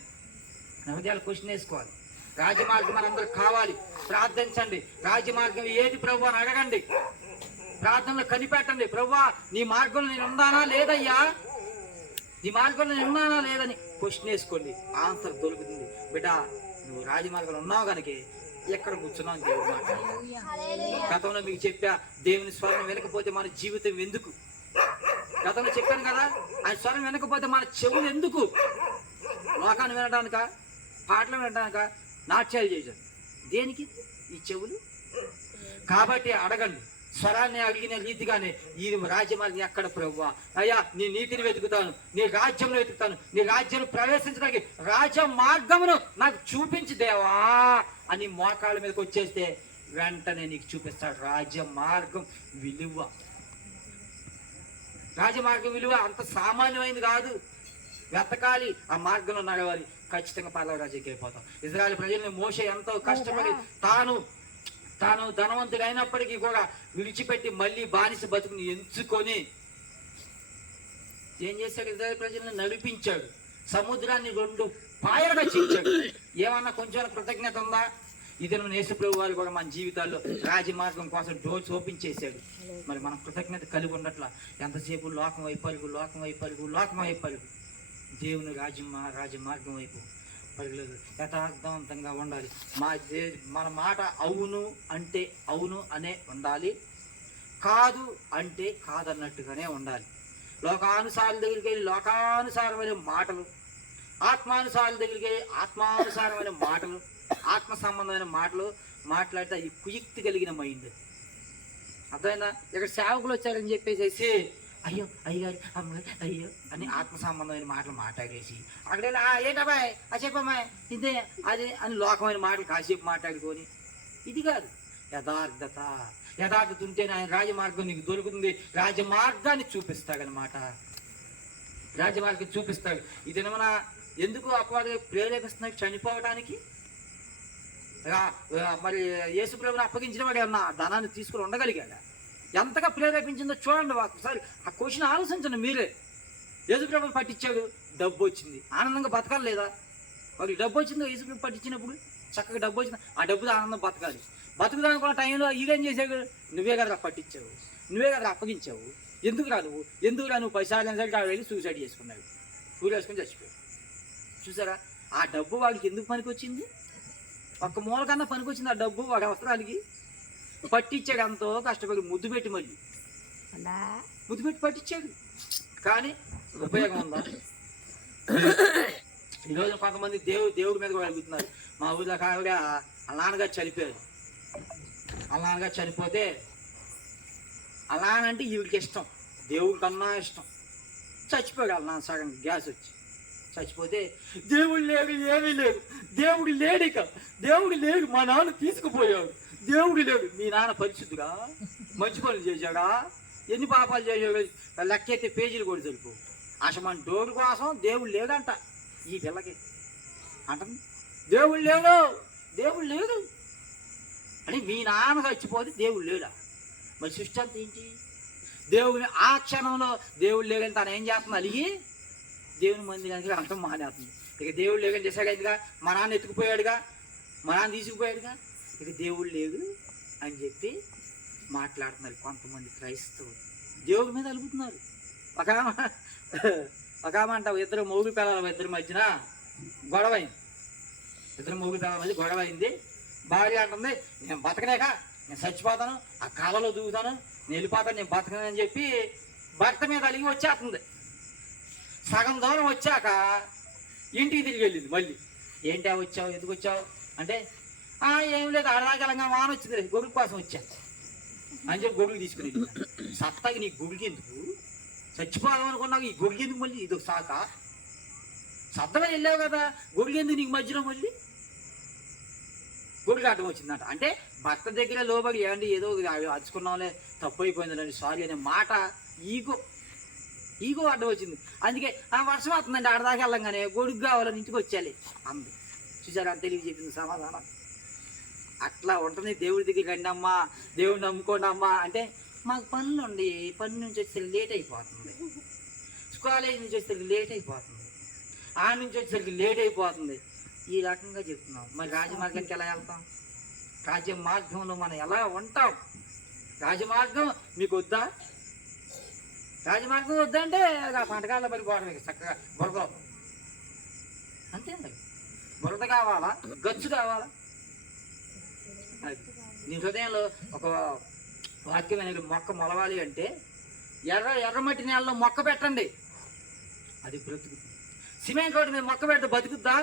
హృదయాలు క్వశ్చన్ వేసుకోవాలి. రాజమార్గం మనందరికి కావాలి. ప్రార్థించండి, రాజమార్గం ఏది ప్రభు అని అడగండి. ప్రార్థనలో కనిపెట్టండి, ప్రభువా నీ మార్గంలో నేను ఉన్నానా లేదయ్యా, నీ మార్గంలో నేను ఉన్నానా లేదని క్వశ్చన్ వేసుకోండి. ఆన్సర్ దొరుకుతుంది. బిడ్డ నువ్వు రాజమార్గంలో ఉన్నావు కనుక ఎక్కడ కూర్చున్నావు దేవుడు మాట. గతంలో మీకు చెప్పా, దేవుని స్వరం వినకపోతే మన జీవితం ఎందుకు? గతంలో చెప్పాను కదా, ఆయన స్వరం వినకపోతే మన చెవులు ఎందుకు? లోకాన్ని వినడానిక, పాటలు వినడానిక, నాట్యాలు చేయడం దేనికి ఈ చెవులు? కాబట్టి అడగండి. స్వరాన్ని అడిగిన రీతిగానే ఈ రాజ్యమార్గం ఎక్కడ ప్రభువా? అయ్యా నీ నీతిని వెతుకుతాను, నీ రాజ్యంలో వెతుకుతాను, నీ రాజ్యం ప్రవేశించడానికి రాజమార్గమును నాకు చూపించి దేవా అని మోకాళ్ళ మీదకి వచ్చేస్తే వెంటనే నీకు చూపిస్తాడు రాజమార్గం విలువ. రాజమార్గం విలువ అంత సామాన్యమైనది కాదు. వెతకాలి, ఆ మార్గంలో నడవాలి, ఖచ్చితంగా పర్లోక రాజ్యానికి వెళ్ళిపోతాం. ఇశ్రాయేలు ప్రజల్ని మోషే ఎంతో కష్టపడి తాను ధనవంతుడు అయినప్పటికీ కూడా విడిచిపెట్టి మళ్ళీ బానిస బతుకుని ఎంచుకొని ఏం చేశాడు? ఇశ్రాయేలు ప్రజల్ని నడిపించాడు, సముద్రాన్ని 2 పాయలుగా చించాడు. ఏమన్నా కొంచెం కృతజ్ఞత ఉందా? ఇది యేసు ప్రభు వారు కూడా మన జీవితాల్లో రాజమార్గం కోసం డోర్స్ ఓపెన్ చేశాడు. మరి మనం కృతజ్ఞత కలిగి ఉండట్లా? ఎంతసేపు లోకం వైపు దేవుని రాజమార్గం వైపు పరుగులేదు. యథార్థవంతంగా ఉండాలి. మన మాట అవును అంటే అవును అనే ఉండాలి, కాదు అంటే కాదన్నట్టుగానే ఉండాలి. లోకానుసారుల దగ్గరికి వెళ్ళి లోకానుసారమైన మాటలు, ఆత్మానుసారుల దగ్గరికి వెళ్ళి ఆత్మానుసారమైన మాటలు, ఆత్మ సంబంధమైన మాటలు మాట్లాడితే అది కుయుక్తి కలిగిన మైండ్. అర్థమైందా? ఇక్కడ సేవకులు వచ్చారని చెప్పేసి అయ్యో అయ్యగారు అమ్మగారు అయ్యో అని ఆత్మ సంబంధమైన మాటలు మాట్లాడేసి అక్కడ ఏంటమ్మాయి చెప్పమ్మాయి ఇదే అది అని లోకమైన మాటలు కాసేపు మాట్లాడుకొని, ఇది కాదు యథార్థత ఉంటేనే ఆయన రాజమార్గం నీకు దొరుకుతుంది. రాజమార్గాన్ని చూపిస్తాడనమాట, రాజమార్గం చూపిస్తాడు. ఇదేమన్నా ఎందుకు అపవాది ప్రేరేపిస్తున్నాడు చనిపోవడానికి? మరి యేసు ప్రభువుని అప్పగించిన వాడు ఏమన్నా ధనాన్ని తీసుకుని ఉండగలిగాడా? ఎంతగా ప్రేరేపించిందో చూడండి ఒకసారి. ఆ క్వశ్చన్ ఆలోచించండి మీరే. యేసు ప్రభువుని పట్టించాడు, డబ్బు వచ్చింది, ఆనందంగా బతకాలి లేదా? వాళ్ళకి డబ్బు వచ్చిందో యేసు ప్రభు పట్టించినప్పుడు చక్కగా డబ్బు వచ్చింది, ఆ డబ్బుతో ఆనందం బతకాలి. బతుకుదానుకున్న టైంలో ఇదేం చేసాడు? నువ్వే కదా పట్టించావు, నువ్వే కదా అప్పగించావు, ఎందుకు రా నువ్వు పైసలు వెళ్ళి సూసైడ్ చేసుకున్నాడు. ఊరేసుకొని చచ్చిపోయాడు. చూసారా ఆ డబ్బు వాడికి ఎందుకు పనికొచ్చింది? ఒక్క మూల కన్నా పనికొచ్చింది ఆ డబ్బు వాడి అవసరానికి. పట్టించాడు, ఎంతో కష్టపడి ముద్దు పెట్టి, మళ్ళీ ముద్దు పెట్టి పట్టించాడు. కానీ ఉపయోగం ఉందా? ఈరోజు కొంతమంది దేవుడి మీద కూడా అడుగుతున్నారు. మా ఊళ్ళో ఆవిడ వాళ్ళ నాన్నగారు చనిపోయారు. వాళ్ళ నాన్నగారు చనిపోతే వాళ్ళ నాన్న అంటే ఈవిడికి ఇష్టం, దేవుడి కన్నా ఇష్టం. చచ్చిపోయాడు వాళ్ళ నాన్న సగం గ్యాస్ వచ్చి చచ్చిపోతే, దేవుడు లేడు, ఏమీ లేదు, దేవుడు లేడు, ఇక దేవుడు లేడు, మా నాన్న తీసుకుపోయాడు, దేవుడు లేడు. మీ నాన్న పరిశుద్ధుడా? మంచి పనులు చేశాడా? ఎన్ని పాపాలు చేశాడు? లెక్కైతే పేజీలు కూడా సరిపో. అసలు డోరు కోసం దేవుడు లేడంట ఈ పిల్లకి అంటుంది. దేవుడు లేడు, దేవుడు లేడు అని మీ నాన్న చచ్చిపోతే దేవుడు లేడా? మరి సృష్టి అంతా ఏంటి? దేవుని ఆ క్షణంలో దేవుడు లేదని తను ఏం చేస్తుంది? అలిగి దేవుని మందిరానికి అంతం మానేస్తుంది. ఇక దేవుడు లేదని చేశాడుగా, మా నాన్న ఎత్తుకుపోయాడుగా, మా నాన్న తీసుకుపోయాడుగా, ఇక దేవుడు లేడు అని చెప్పి మాట్లాడుతున్నారు కొంతమంది క్రైస్తవులు. దేవుడి మీద అలుగుతున్నారు. ఒక అంటావు, ఇద్దరు మోగు పిల్లల ఇద్దరి మధ్యన గొడవ అయింది. ఇద్దరు మోగు పిల్లల మధ్య గొడవ అయింది. భార్య అంటుంది, నేను బతకలేక నేను చచ్చిపోతాను, ఆ కాలంలో దూకుతాను, నేను వెళ్ళిపోతాను, నేను బతకనని చెప్పి భర్త మీద అలిగి వచ్చేస్తుంది. సగం దూరం వచ్చాక ఇంటికి తిరిగి వెళ్ళింది. మళ్ళీ ఏంటా వచ్చావు, ఎందుకు వచ్చావు అంటే, ఏం లేదు, ఆడదాకెళ్ళంగా వాన వచ్చింది, గొడుగు కోసం వచ్చా అని చెప్పి గొడుగు తీసుకుని సత్తాకి నీ గొడుగు ఎందుకు? చచ్చిపోదాం అనుకున్నావు, ఈ గొడుగు ఎందుకు? మళ్ళీ ఇది సాక సత్తమని వెళ్ళావు కదా, గొడుగు ఎందుకు నీకు మధ్యలో? మళ్ళీ గొడుగు అడ్డం వచ్చిందంట. అంటే భర్త దగ్గర లోబడి ఏమండి ఏదో అరుచుకున్నాంలే, తప్పు అయిపోయిందండి, సారీ అనే మాట ఈగో అడ్డం వచ్చింది. అందుకే వర్షం వస్తుందండి, ఆడదాకా వెళ్ళంగానే గొడుగు కావాలని ఇంటికి వచ్చేయాలి అంది. చూసారా తెలివి చెప్పింది సమాధానం. అట్లా ఉంటుంది. దేవుడి దగ్గరికి రండి అమ్మా, దేవుడిని నమ్ముకోండి అమ్మా అంటే, మాకు పనులు ఉండి పని నుంచి వచ్చేసరికి లేట్ అయిపోతుంది, కాలేజీ నుంచి వచ్చేసరికి లేట్ అయిపోతుంది, ఆ నుంచి వచ్చేసరికి లేట్ అయిపోతుంది, ఈ రకంగా చెప్తున్నాం. మరి రాజమార్గానికి ఎలా వెళ్తాం? రాజమార్గంలో మనం ఎలా ఉంటాం? రాజమార్గం మీకు వద్దా? రాజమార్గం వద్దంటే ఆ పంటకాల్లో పడిపోవడం చక్కగా బురద అంతే. మరి బురద కావాలా, గచ్చు కావాలా? నీ హృదయంలో ఒక వాక్యమైన మొక్క మొలవాలి అంటే ఎర్రమట్టి నేలలో మొక్క పెట్టండి, అది బ్రతుకుతుంది. సిమెంట్ రోడ్డు మీద మొక్క పెడితే బతుకుద్దా?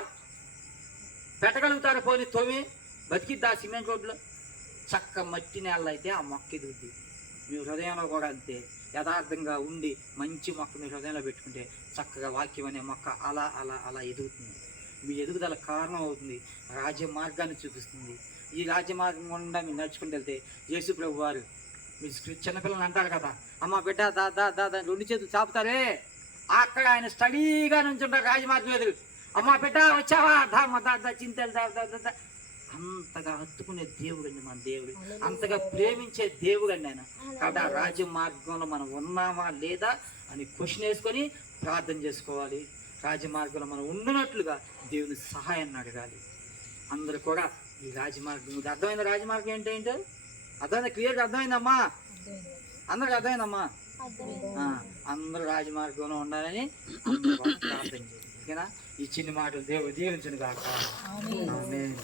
పెట్టగలుగుతారా? పోనీ తొమ్మి బతికిద్దా సిమెంట్ రోడ్లో? చక్క మట్టి నేలలో అయితే ఆ మొక్క ఎదుగుద్ది. మీ హృదయంలో కూడా అంతే, యథార్థంగా ఉండి మంచి మొక్క మీ హృదయంలో పెట్టుకుంటే చక్కగా వాక్యం అనే మొక్క అలా అలా అలా ఎదుగుతుంది. మీ ఎదుగుదల కారణం అవుతుంది, రాజ్య మార్గాన్ని చూపిస్తుంది. ఈ రాజ్య మార్గం గుండా మీరు నడుచుకుంటూ వెళ్తే యేసు ప్రభు వారు మీ చిన్నపిల్లలు అంటారు కదా, అమ్మ బిడ్డ దా దా దా దా 2 చేతులు చాపుతారే, అక్కడ ఆయన స్టడీగా నుంచి ఉంటారు రాజమార్గం ఎదురు. అమ్మ బిడ్డ వచ్చావా, దా దా దా చింతలు దా దా దా. అంతగా హత్తుకునే దేవుడు అండి మన దేవుడు, అంతగా ప్రేమించే దేవుడు అండి ఆయన. కాబట్టి ఆ రాజ్య మార్గంలో మనం ఉన్నామా లేదా అని క్వశ్చన్ వేసుకొని ప్రార్థన చేసుకోవాలి. రాజ్య మార్గంలో మనం ఉండినట్లుగా దేవుని సహాయాన్ని అడగాలి. అందరూ కూడా ఈ రాజమార్గం, ఇది అర్థమైందా? రాజమార్గం ఏంటంటే అర్థమైందా? క్లియర్గా అర్థమైందమ్మా? అందరికి అర్థమైందమ్మా? అందరూ రాజమార్గంలో ఉండాలని అందరూ ప్రార్థన చేయాలి. ఓకేనా? ఈ చిన్న మాటలు దేవుడు దీవించును గాక. ఆమేన్.